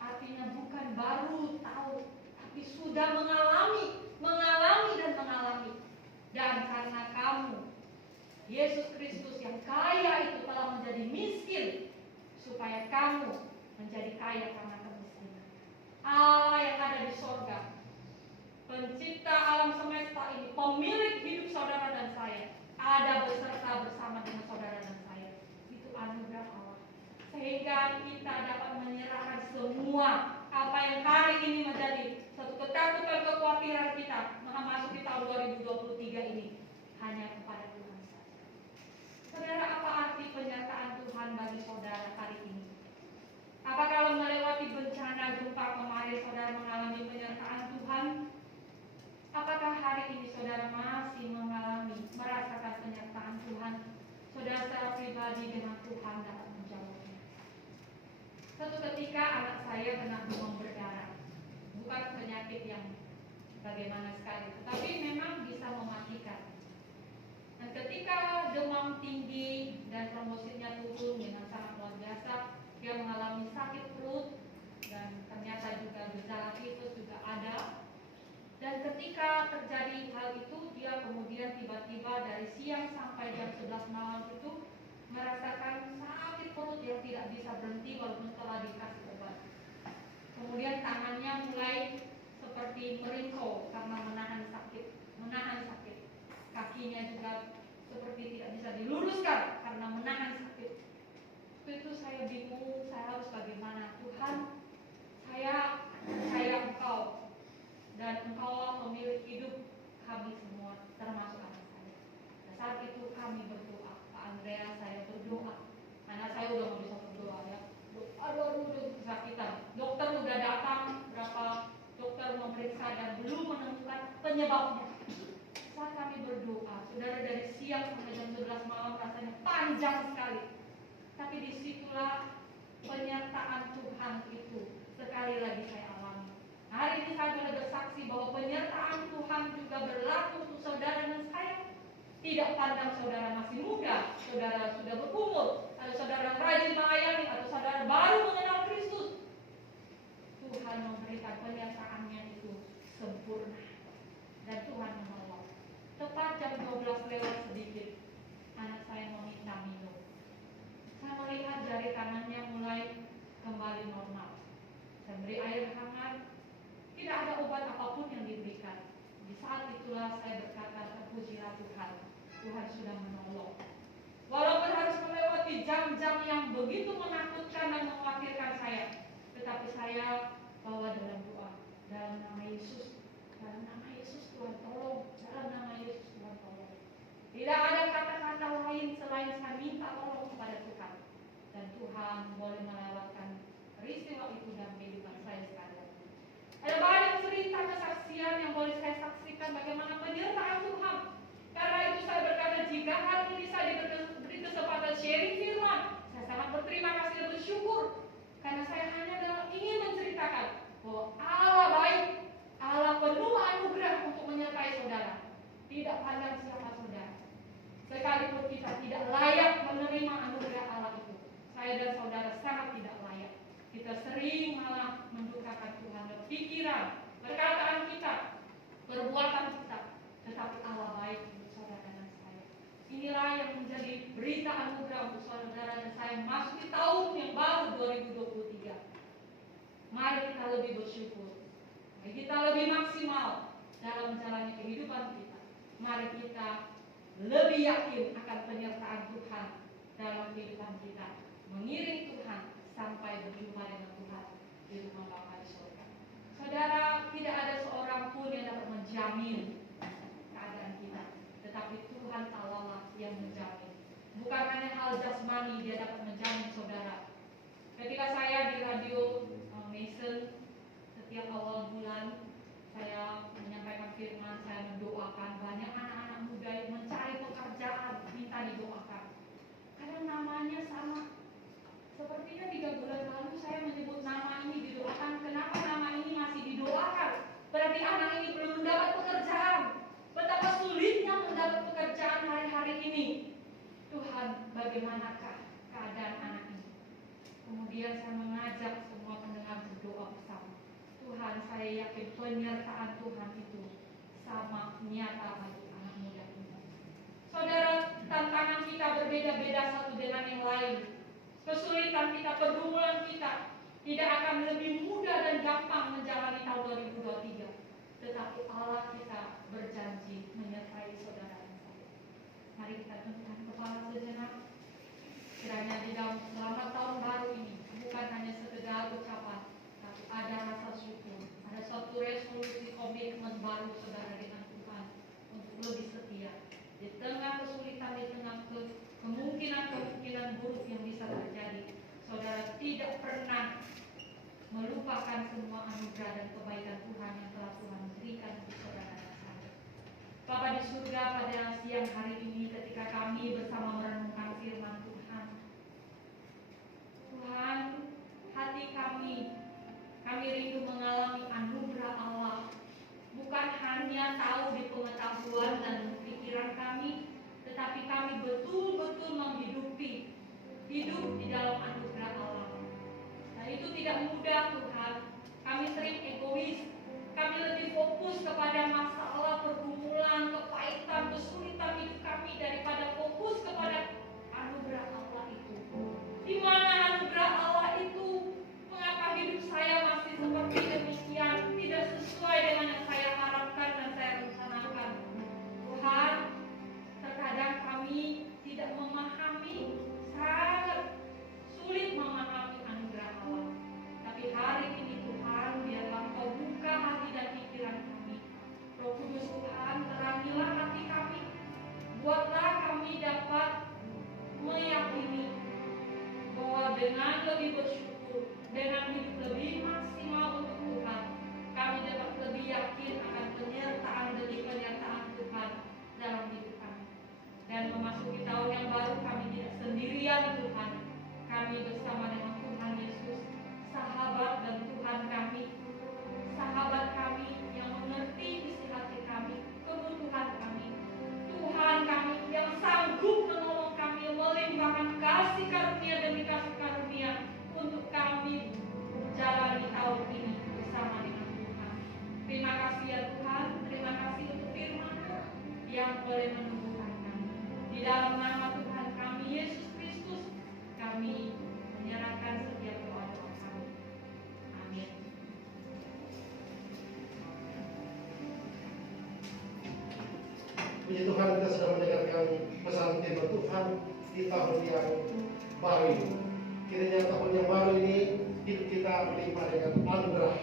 Artinya bukan baru tahu, tapi sudah mengalami. Dan karena kamu, Yesus Kristus yang kaya itu telah menjadi miskin, supaya kamu menjadi kaya karena kemiskinan. Allah yang ada di sorga, pencipta alam semesta ini, pemilik hidup saudara dan saya, ada beserta bersama dengan saudara dan saya. Itu anugerah Allah. Sehingga kita dapat menyerahkan semua apa yang hari ini menjadi satu ketakutan, kekhawatiran kita memasuki tahun 2023 ini hanya kepada Tuhan saja. Saudara, apa arti penyertaan Tuhan bagi saudara hari ini? Apa kalau melewati bencana gempa kemarin saudara mengalami penyertaan Tuhan? Apakah hari ini saudara masih merasakan penyertaan Tuhan? Saudara secara pribadi dengan Tuhan dapat menjawabnya. Suatu ketika anak saya kena demam berdarah. Bukan penyakit yang bagaimana sekali, tetapi memang bisa mematikan. Dan ketika demam tinggi dan trombositnya turun dengan sangat luar biasa, dia mengalami sakit perut dan ternyata juga gejala tifus juga ada. Dan ketika terjadi hal itu, dia kemudian tiba-tiba dari siang sampai jam 11 malam itu merasakan sakit perut yang tidak bisa berhenti walaupun telah dikasih obat. Kemudian tangannya mulai seperti meringkau karena menahan sakit. Kakinya juga seperti tidak bisa diluruskan karena menahan sakit. Itu saya bingung, saya harus bagaimana? Tuhan, saya Engkau, dan Engkaulah pemilik hidup kami semua, termasuk anak saya. Dan saat itu kami berdoa, Pak Andrea, saya berdoa. Anak saya udah nggak bisa berdoa ya. Aduh, kesakitan. Dokter udah datang, berapa dokter memeriksa dan belum menemukan penyebabnya. Saat kami berdoa, saudara, dari siang sampai jam 11 malam rasanya panjang sekali. Tapi disitulah penyertaan Tuhan itu sekali lagi saya alami. Hari ini saya boleh bersaksi bahwa penyertaan Tuhan juga berlaku untuk saudara dan saya. Tidak pandang saudara masih muda, saudara sudah berumur, atau saudara rajin melayani, atau saudara baru mengenal Kristus. Tuhan memberikan penyertaannya itu sempurna. Dan Tuhan menolong. Tepat jam 12 lewat sedikit, anak saya meminta minum. Saya melihat jari kanannya mulai kembali normal. Saya beri air hangat. Tidak ada obat apapun yang diberikan. Di saat itulah saya berkata, terpujilah Tuhan. Tuhan sudah menolong. Walaupun harus melewati jam-jam yang begitu menakutkan dan mengkhawatirkan saya, tetapi saya bawa dalam doa. Dalam nama Yesus. Dalam nama Yesus Tuhan tolong. Dalam nama Yesus Tuhan tolong. Tidak ada kata-kata lain selain saya minta tolong kepada Tuhan. Dan Tuhan boleh melewatkan peristiwa itu dalam kehidupan saya sekalian. Ada banyak cerita kesaksian yang boleh saya saksikan bagaimana penyertaan Tuhan. Karena itu saya berkata, jika hari ini saya diberi kesempatan sharing firman, saya sangat berterima kasih dan bersyukur. Karena saya hanya ingin menceritakan bahwa Allah baik, Allah penuh anugerah untuk menyertai saudara. Tidak pandang siapa saudara. Sekalipun kita tidak layak menerima pikiran, perkataan kita, perbuatan kita, tetapi Allah baik untuk saudara dan saya. Inilah yang menjadi berita anugerah untuk saudara dan saya memasuki tahun yang baru 2023. Mari kita lebih bersyukur, mari kita lebih maksimal dalam menjalani kehidupan kita. Mari kita lebih yakin akan penyertaan Tuhan dalam kehidupan kita, mengiring Tuhan sampai berjumpa dengan Tuhan di rumah Bapa di surga. Saudara, tidak ada seorang pun yang dapat menjamin keadaan kita, tetapi Tuhan Allah lah yang menjamin. Bukan hanya hal jasmani dia dapat menjamin saudara. Ketika saya di radio Mason, setiap awal bulan saya menyampaikan firman, saya mendoakan banyak anak-anak muda yang mencari pekerjaan, minta didoakan. Karena namanya sama. Sepertinya 3 bulan lalu saya menyebut nama ini didoakan. Kenapa nama ini masih didoakan? Berarti anak ini belum mendapat pekerjaan. Betapa sulitnya mendapat pekerjaan hari-hari ini. Tuhan, bagaimanakah keadaan anak ini? Kemudian saya mengajak semua pendengar berdoa bersama. Tuhan, saya yakin penyertaan Tuhan itu sama nyata bagi anak muda ini. Saudara, tantangan kita berbeda-beda satu dengan yang lain. Kesulitan kita, pergumulan kita tidak akan lebih mudah dan gampang menjalani tahun 2023. Tetapi Allah kita berjanji menyertai saudara dan saya. Mari kita tundukkan kepala sejenak. Kiranya di dalam selamat tahun baru ini bukan hanya sekedar ucapan, tapi ada rasa syukur, ada suatu resolusi komitmen baru saudara dengan Tuhan untuk lebih setia di tengah kesulitan, di tengah kemungkinan buruk yang bisa terjadi. Saudara tidak pernah melupakan semua anugerah dan kebaikan Tuhan yang telah Tuhan berikan untuk saudara dan saya. Bapa di surga, pada siang hari ini ketika kami bersama merenungkan firman Tuhan, Tuhan, hati kami rindu mengalami anugerah Allah. Bukan hanya tahu di pengetahuan dan pikiran kami, tetapi kami betul-betul menghidupi hidup di dalam anugerah Allah. Dan itu tidak mudah Tuhan. Kami sering egois. Kami lebih fokus kepada masalah, pergumulan, kepahitan, kesulitan hidup kami daripada fokus kepada anugerah Allah itu. Di mana anugerah Allah itu? Mengapa hidup saya masih seperti demikian? Tidak sesuai dengan yang saya harapkan dan saya rencanakan. Tuhan, terkadang kami tidak memahami, sangat sulit memahami anugerah Allah. Tapi hari ini Tuhan, biarlah Kau buka hati dan pikiran kami. Roh Kudus Tuhan, terangilah hati kami. Buatlah kami dapat meyakini bahwa dengan lebih bersyukur, dengan hidup lebih maksimal untuk Tuhan, kami dapat lebih yakin akan penyertaan demi penyertaan Tuhan dalam hidup kami. Dan memasuki tahun yang baru, kami tidak sendirian Tuhan. Kami bersama dengan Tuhan Yesus, sahabat dan Tuhan kami, sahabat kami yang mengerti isi hati kami, kebutuhan kami. Tuhan kami yang sanggup menolong kami, melimpahkan kasih karunia demi kasih karunia untuk kami jalani tahun ini bersama dengan Tuhan. Terima kasih ya Tuhan, terima kasih untuk firman-Mu yang boleh menumbuhkan kami. Di dalam nama Tuhan kami Yesus Kristus, kami menyerahkan setiap doa-doa kami. Amin. Puji Tuhan, kita sudah mendengarkan pesan firman Tuhan di tahun yang baru ini. Kiranya tahun yang baru ini hidup kita melimpah dengan anugerah.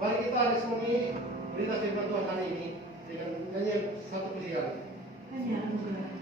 Mari kita resmi berita firman Tuhan hari ini dengan nyanyian satu pujian. Hanya anugerah. Anugerah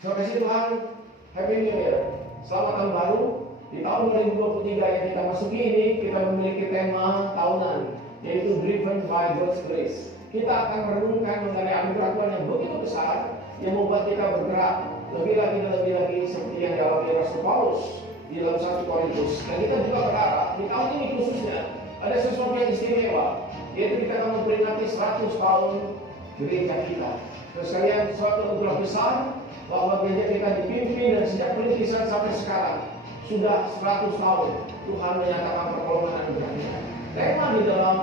Terima kasih Tuhan. Happy New Year. Selamat tahun baru. Di tahun 2023 yang kita masuki ini, kita memiliki tema tahunan, yaitu Driven by God's Grace. Kita akan merenungkan mengenai anugerah Tuhan yang begitu besar, yang membuat kita bergerak lebih lagi seperti yang dialami Rasul Paulus di dalam 1 Korintus. Dan kita juga berharap di tahun ini khususnya ada sesuatu yang istimewa, yaitu kita akan memperingati 100 tahun gereja kita. Terus sekalian, suatu anugerah besar bahwa gereja kita dipimpin dan sejak perintisan sampai sekarang sudah 100 tahun Tuhan menyatakan pertolongan anugerah kita. Tema di dalam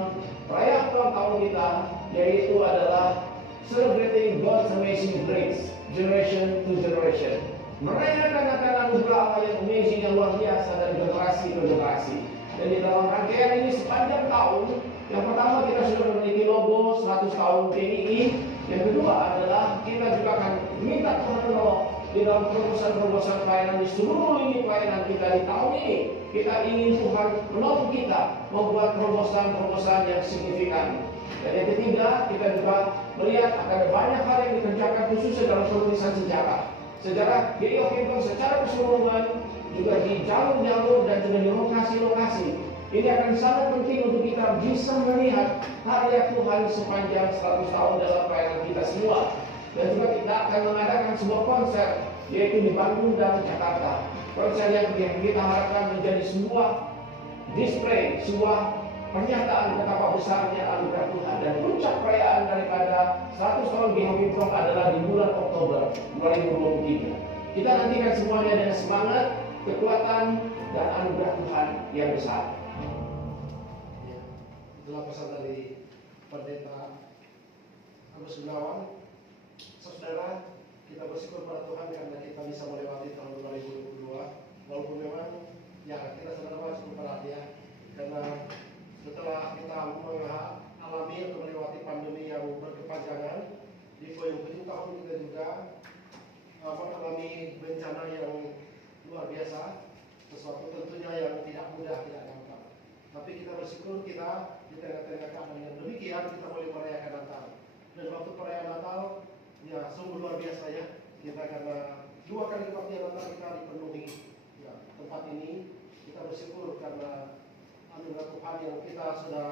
perayaan ulang tahun kita yaitu adalah Celebrating God's Amazing Grace, Generation to Generation. Merayakan akan anugerah Allah yang amazing, yang luar biasa dari generasi ke generasi. Dan di dalam rangkaian ini sepanjang tahun, yang pertama kita sudah memiliki logo 100 tahun PII. Yang kedua adalah kita juga akan minta Tuhan menolong di dalam terobosan-terobosan pelayanan di seluruh lini pelayanan kita di tahun ini. Kita ingin Tuhan menolong kita membuat terobosan-terobosan yang signifikan. Dan yang ketiga, kita juga melihat akan banyak hal yang dikerjakan khususnya dalam penulisan sejarah. Sejarah GIO Kingdom secara keseluruhan juga di jalur-jalur dan juga di lokasi-lokasi. Ini akan sangat penting untuk kita bisa melihat karya Tuhan sepanjang 100 tahun dalam pelayanan kita semua. Dan juga kita akan mengadakan sebuah konser, yaitu di Bandung dan Jakarta. Konser yang kita harapkan menjadi sebuah display, sebuah pernyataan betapa besarnya anugerah Tuhan. Dan puncak perayaan daripada 100 tahun GIO Kingdom adalah di bulan Oktober 2023. Kita nantikan semuanya dengan semangat, kekuatan, dan anugerah Tuhan yang besar. Ya, itulah pesan dari Pendeta Agus Gunawan. Saudara, kita bersyukur pada Tuhan karena kita bisa melewati tahun 2022. Walaupun memang ya kita sebenarnya cukup berat ya, karena setelah kita mengalami atau melewati pandemi yang berkepanjangan, di penghujung tahun kita juga mengalami bencana yang luar biasa, sesuatu tentunya yang tidak mudah, tidak gampang. Tapi kita bersyukur kita di tengah-tengah keadaan yang demikian kita boleh merayakan Natal. Dan waktu perayaan Natal ya sungguh luar biasa ya, kita karena 2 kali kebaktian Natal kita dipenuhi ya, tempat ini. Kita bersyukur karena anugerah Tuhan yang kita sudah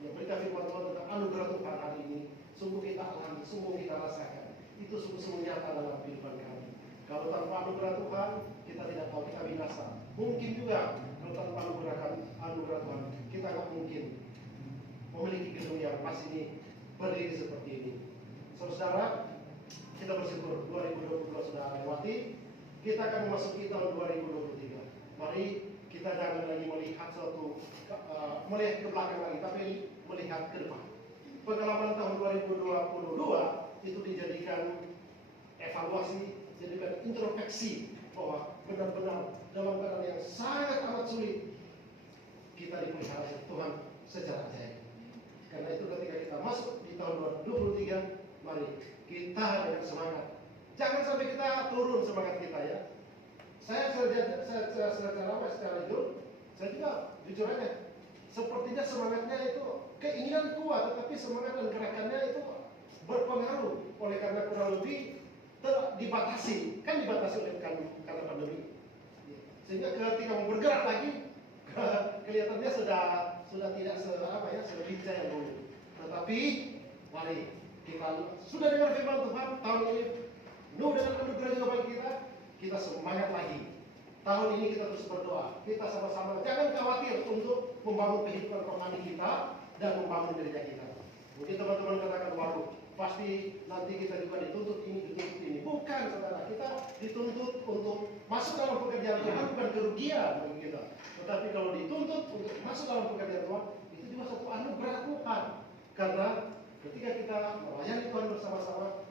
berikan firman Tuhan tentang anugerah Tuhan hari ini. Sungguh kita alami, sungguh kita rasakan. Itu sungguh nyata dalam kehidupan kami. Kalau tanpa anugerah Tuhan, kita tidak tahu, kita binasa. Mungkin juga kalau tanpa anugerah Tuhan, kita nggak mungkin memiliki gedung yang pas ini berdiri seperti ini. Saudara, kita bersyukur 2022 sudah lewati. Kita akan memasuki tahun 2023. Mari kita jangan lagi melihat melihat ke belakang lagi, tapi melihat ke depan. Pengalaman tahun 2022 itu dijadikan evaluasi, jadikan introspeksi bahwa benar-benar dalam keadaan yang sangat amat sulit kita dipelihara Tuhan secara ajaib. Karena itu ketika kita masuk di tahun 2023, mari kita dengan semangat. Jangan sampai kita turun semangat kita ya. Saya secara jujur, saya juga jujur aja. Sepertinya semangatnya itu keinginan kuat, tetapi semangat dan gerakannya itu berpengaruh oleh karena kurang lebih dibatasi oleh karena pandemi. Sehingga ketika mau bergerak lagi, kelihatannya sudah tidak selincah yang dulu. Tetapi mari kita sudah dengar firman Tuhan tahun ini, dengan anugerah juga bagi kita semangat lagi. Tahun ini kita terus berdoa. Kita sama-sama jangan khawatir untuk membangun kehidupan rohani kita dan membangun gereja kita. Mungkin teman-teman katakan, waduh, pasti nanti kita juga dituntut ini. Bukan, saudara. Kita dituntut untuk masuk dalam pekerjaan Tuhan, bukan kerugian bagi kita. Tetapi kalau dituntut untuk masuk dalam pekerjaan Tuhan, itu juga satu anugerah Tuhan. Karena ketika kita melayani Tuhan bersama-sama,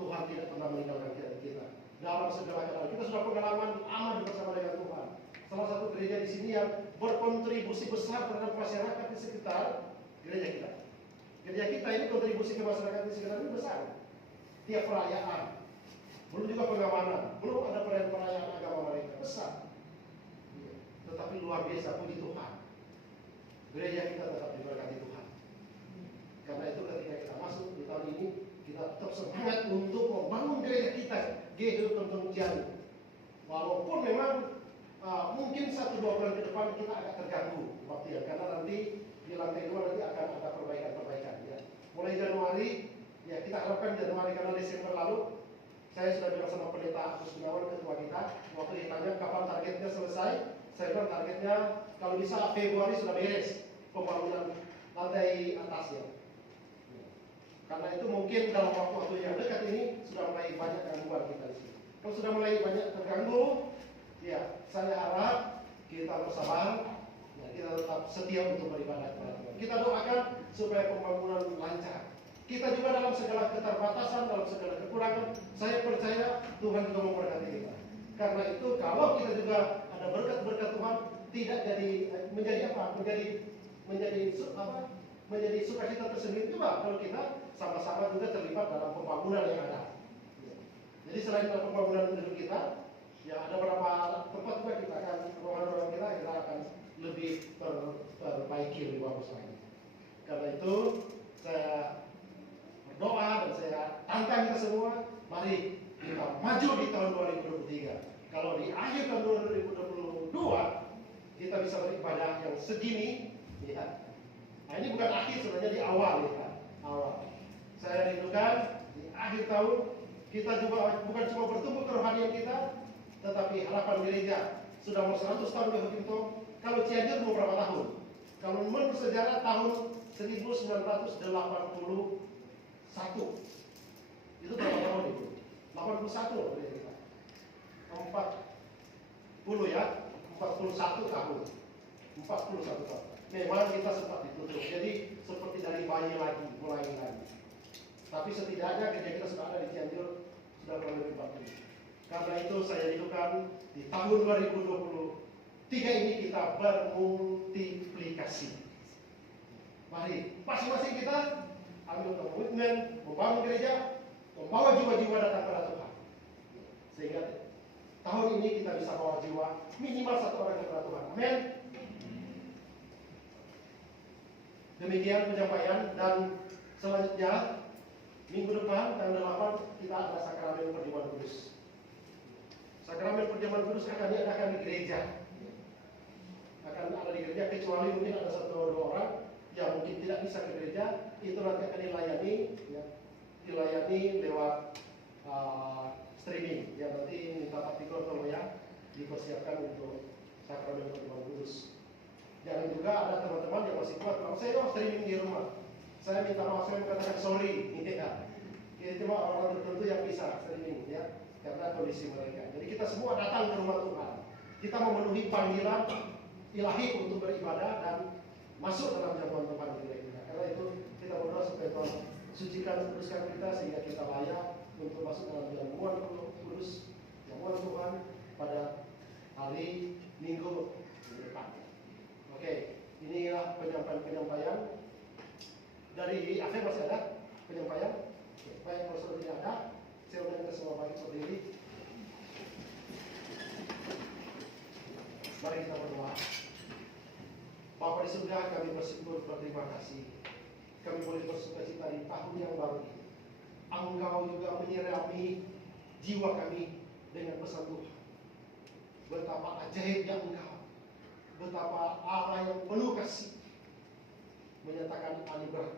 Tuhan tidak pernah meninggalkan kita. Dalam segala keadaan kita sudah pengalaman aman bersama dengan Tuhan. Salah satu gereja di sini yang berkontribusi besar terhadap masyarakat di sekitar gereja kita. Gereja kita ini kontribusi ke masyarakat di sekitar ini besar. Tiap perayaan, belum juga pengamanan, belum ada perayaan agama mereka besar. Tetapi luar biasa, puji Tuhan. Gereja kita tetap diberkati Tuhan. Karena itu ketika kita masuk di tahun ini, kita tetap semangat untuk membangun gereja kita Gehu Tentang Jian. Walaupun memang mungkin 1-2 bulan ke depan kita agak terganggu waktu ya, karena nanti di lantai 2 nanti akan ada perbaikan-perbaikan ya. Mulai Januari ya, kita harapkan Januari, karena Desember lalu saya sudah bilang sama pendeta Agus Gunawan, ketua kita, waktu ditanya kapan targetnya selesai, saya bilang targetnya kalau bisa Februari sudah beres pembangunan lantai atasnya. Karena itu mungkin dalam waktu-waktu yang dekat ini sudah mulai banyak gangguan kita di sini. Kalau sudah mulai banyak terganggu, ya saya harap kita bersabar, ya, kita tetap setia untuk beribadah kepada Tuhan. Kita doakan supaya pembangunan lancar. Kita juga dalam segala keterbatasan, dalam segala kekurangan, saya percaya Tuhan juga memberkati kita. Karena itu kalau kita juga ada berkat-berkat Tuhan, tidak jadi menjadi sukacita tersendiri juga kalau kita sama-sama juga terlibat dalam pembangunan yang ada. Jadi selain dalam pembangunan gedung kita, ya ada beberapa tempat juga kita akan ruangan-ruangan kita akan lebih terbaiki, lebih bagus lagi. Karena itu saya berdoa dan saya tantang kita semua, mari kita maju di tahun 2023. Kalau di akhir tahun 2022 kita bisa beribadah yang segini, ya. Nah, ini bukan akhir, sebenarnya di awal ya, awal. Saya rindukan di akhir tahun kita juga bukan cuma bertumbuh kerohanian kita, tetapi harapan gereja sudah mau 100 tahun di Hukinto. Kalau Cianjur mau berapa tahun? Kalau menurut sejarah tahun 1981. Itu berapa tahun itu? 81 kita. 40 ya, 41 tahun. 41 tahun. Memang kita sempat ditutup. Jadi seperti dari bayi lagi, mulai lagi. Tapi setidaknya gereja kita sudah ada di Cianjur sudah kurang lebih 40. Karena itu saya rindukan di tahun 2023 ini kita bermultiplikasi. Mari masing-masing kita ambil komitmen membangun gereja, membawa jiwa-jiwa datang kepada Tuhan. Sehingga tahun ini kita bisa bawa jiwa minimal 1 orang kepada Tuhan. Amin. Demikian penyampaian, dan selanjutnya minggu depan tanggal 8 kita ada sakramen perjamuan kudus. Sakramen perjamuan kudus akan diadakan di gereja. Akan ada di gereja, kecuali mungkin ada 1 atau 2 orang yang mungkin tidak bisa ke gereja, itu nanti akan dilayani, ya, dilayani lewat streaming. Ya, nanti minta Pak Tigor tolong ya dipersiapkan untuk sakramen perjamuan kudus. Jangan juga ada teman-teman yang masih kuat, kalau saya streaming di rumah, saya minta maaf, saya mengatakan sorry, ya. Ini cuma orang tertentu yang bisa streaming, ya, karena kondisi mereka. Jadi kita semua datang ke rumah Tuhan. Kita memenuhi panggilan ilahi untuk beribadah dan masuk dalam jamuan Tuhan kita. Karena itu kita berdoa supaya Tuhan sucikan, kuduskan kita sehingga kita layak untuk masuk dalam jamuan kudus, jamuan Tuhan pada hari Minggu depan. Oke, inilah penyampaian dari Afif. Masih ada penyampaian? Oke, baik, kalau sudah tidak ada, saya undang kita semua bagi berdiri. Mari kita berdoa. Bapa di surga, kami berterima kasih. Kami boleh bersukacita di tahun yang baru ini. Engkau juga menyirami jiwa kami dengan pesan Tuhan. Betapa ajaibnya Engkau, betapa Allah yang penuh kasih menyatakan anugerah,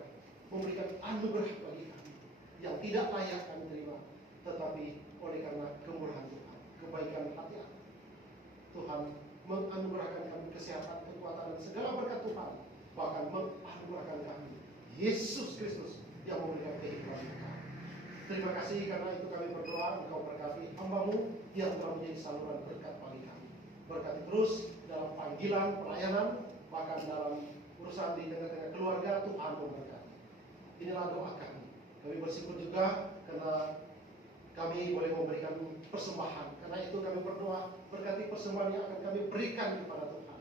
memberikan anugerah bagi kami yang tidak layak kami terima, tetapi oleh karena kemurahan Tuhan, kebaikan hati Allah, Tuhan menganugerahkan kami kesehatan, kekuatan, dan segala berkat Tuhan. Bahkan menganugerahkan kami Yesus Kristus yang memberikan kehidupan kami. Terima kasih karena itu kami berdoa, Engkau berkati hamba-Mu yang telah menjadi saluran berkat bagi kami. Berkati terus dalam panggilan, pelayanan, bahkan dalam urusan di tengah-tengah keluarga, Tuhan memberkati. Inilah doa kami. Kami bersyukur juga karena kami boleh memberikan persembahan. Karena itu kami berdoa, berkati persembahan yang akan kami berikan kepada Tuhan.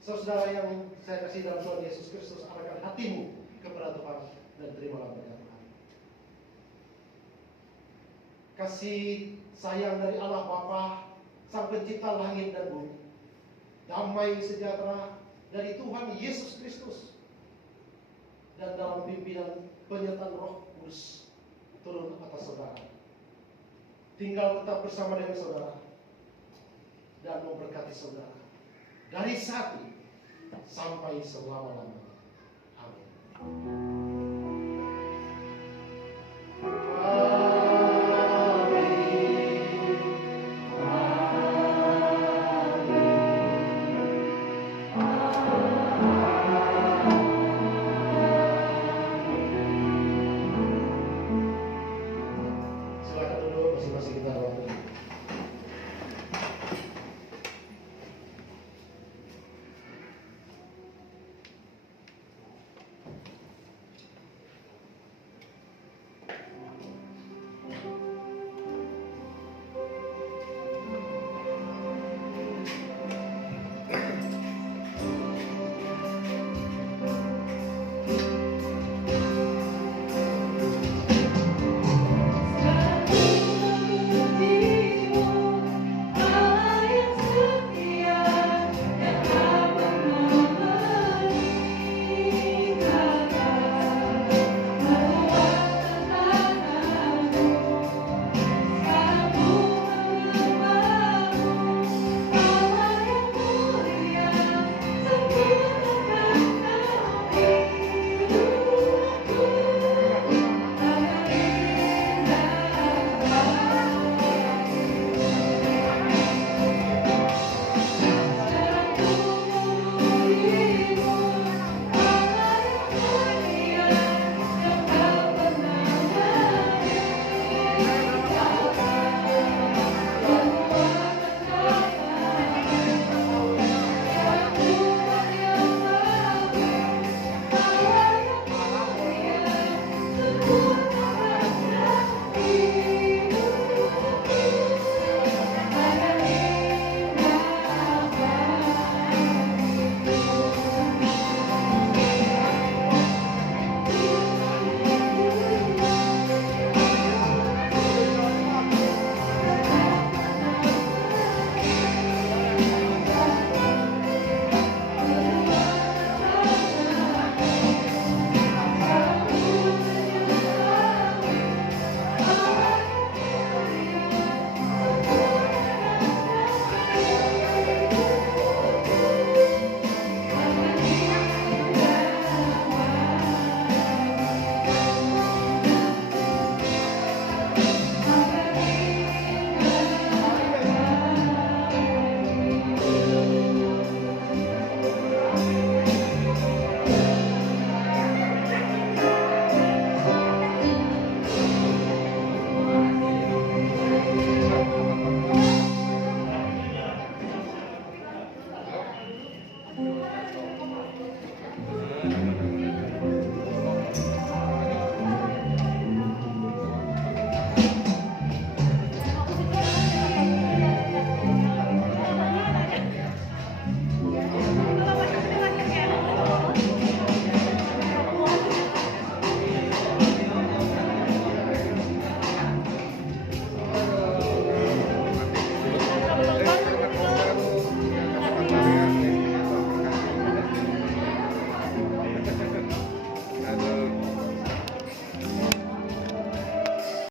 Saudara yang saya kasih dalam Tuhan Yesus Kristus, arahkan hatimu kepada Tuhan dan terimalah berkat Tuhan. Kasih sayang dari Allah Bapa, Sang Pencipta langit dan bumi, damai sejahtera dari Tuhan Yesus Kristus, dan dalam pimpinan penyertaan Roh Kudus turun atas saudara, tinggal tetap bersama dengan saudara dan memberkati saudara dari saat ini sampai selama-lamanya. Amin.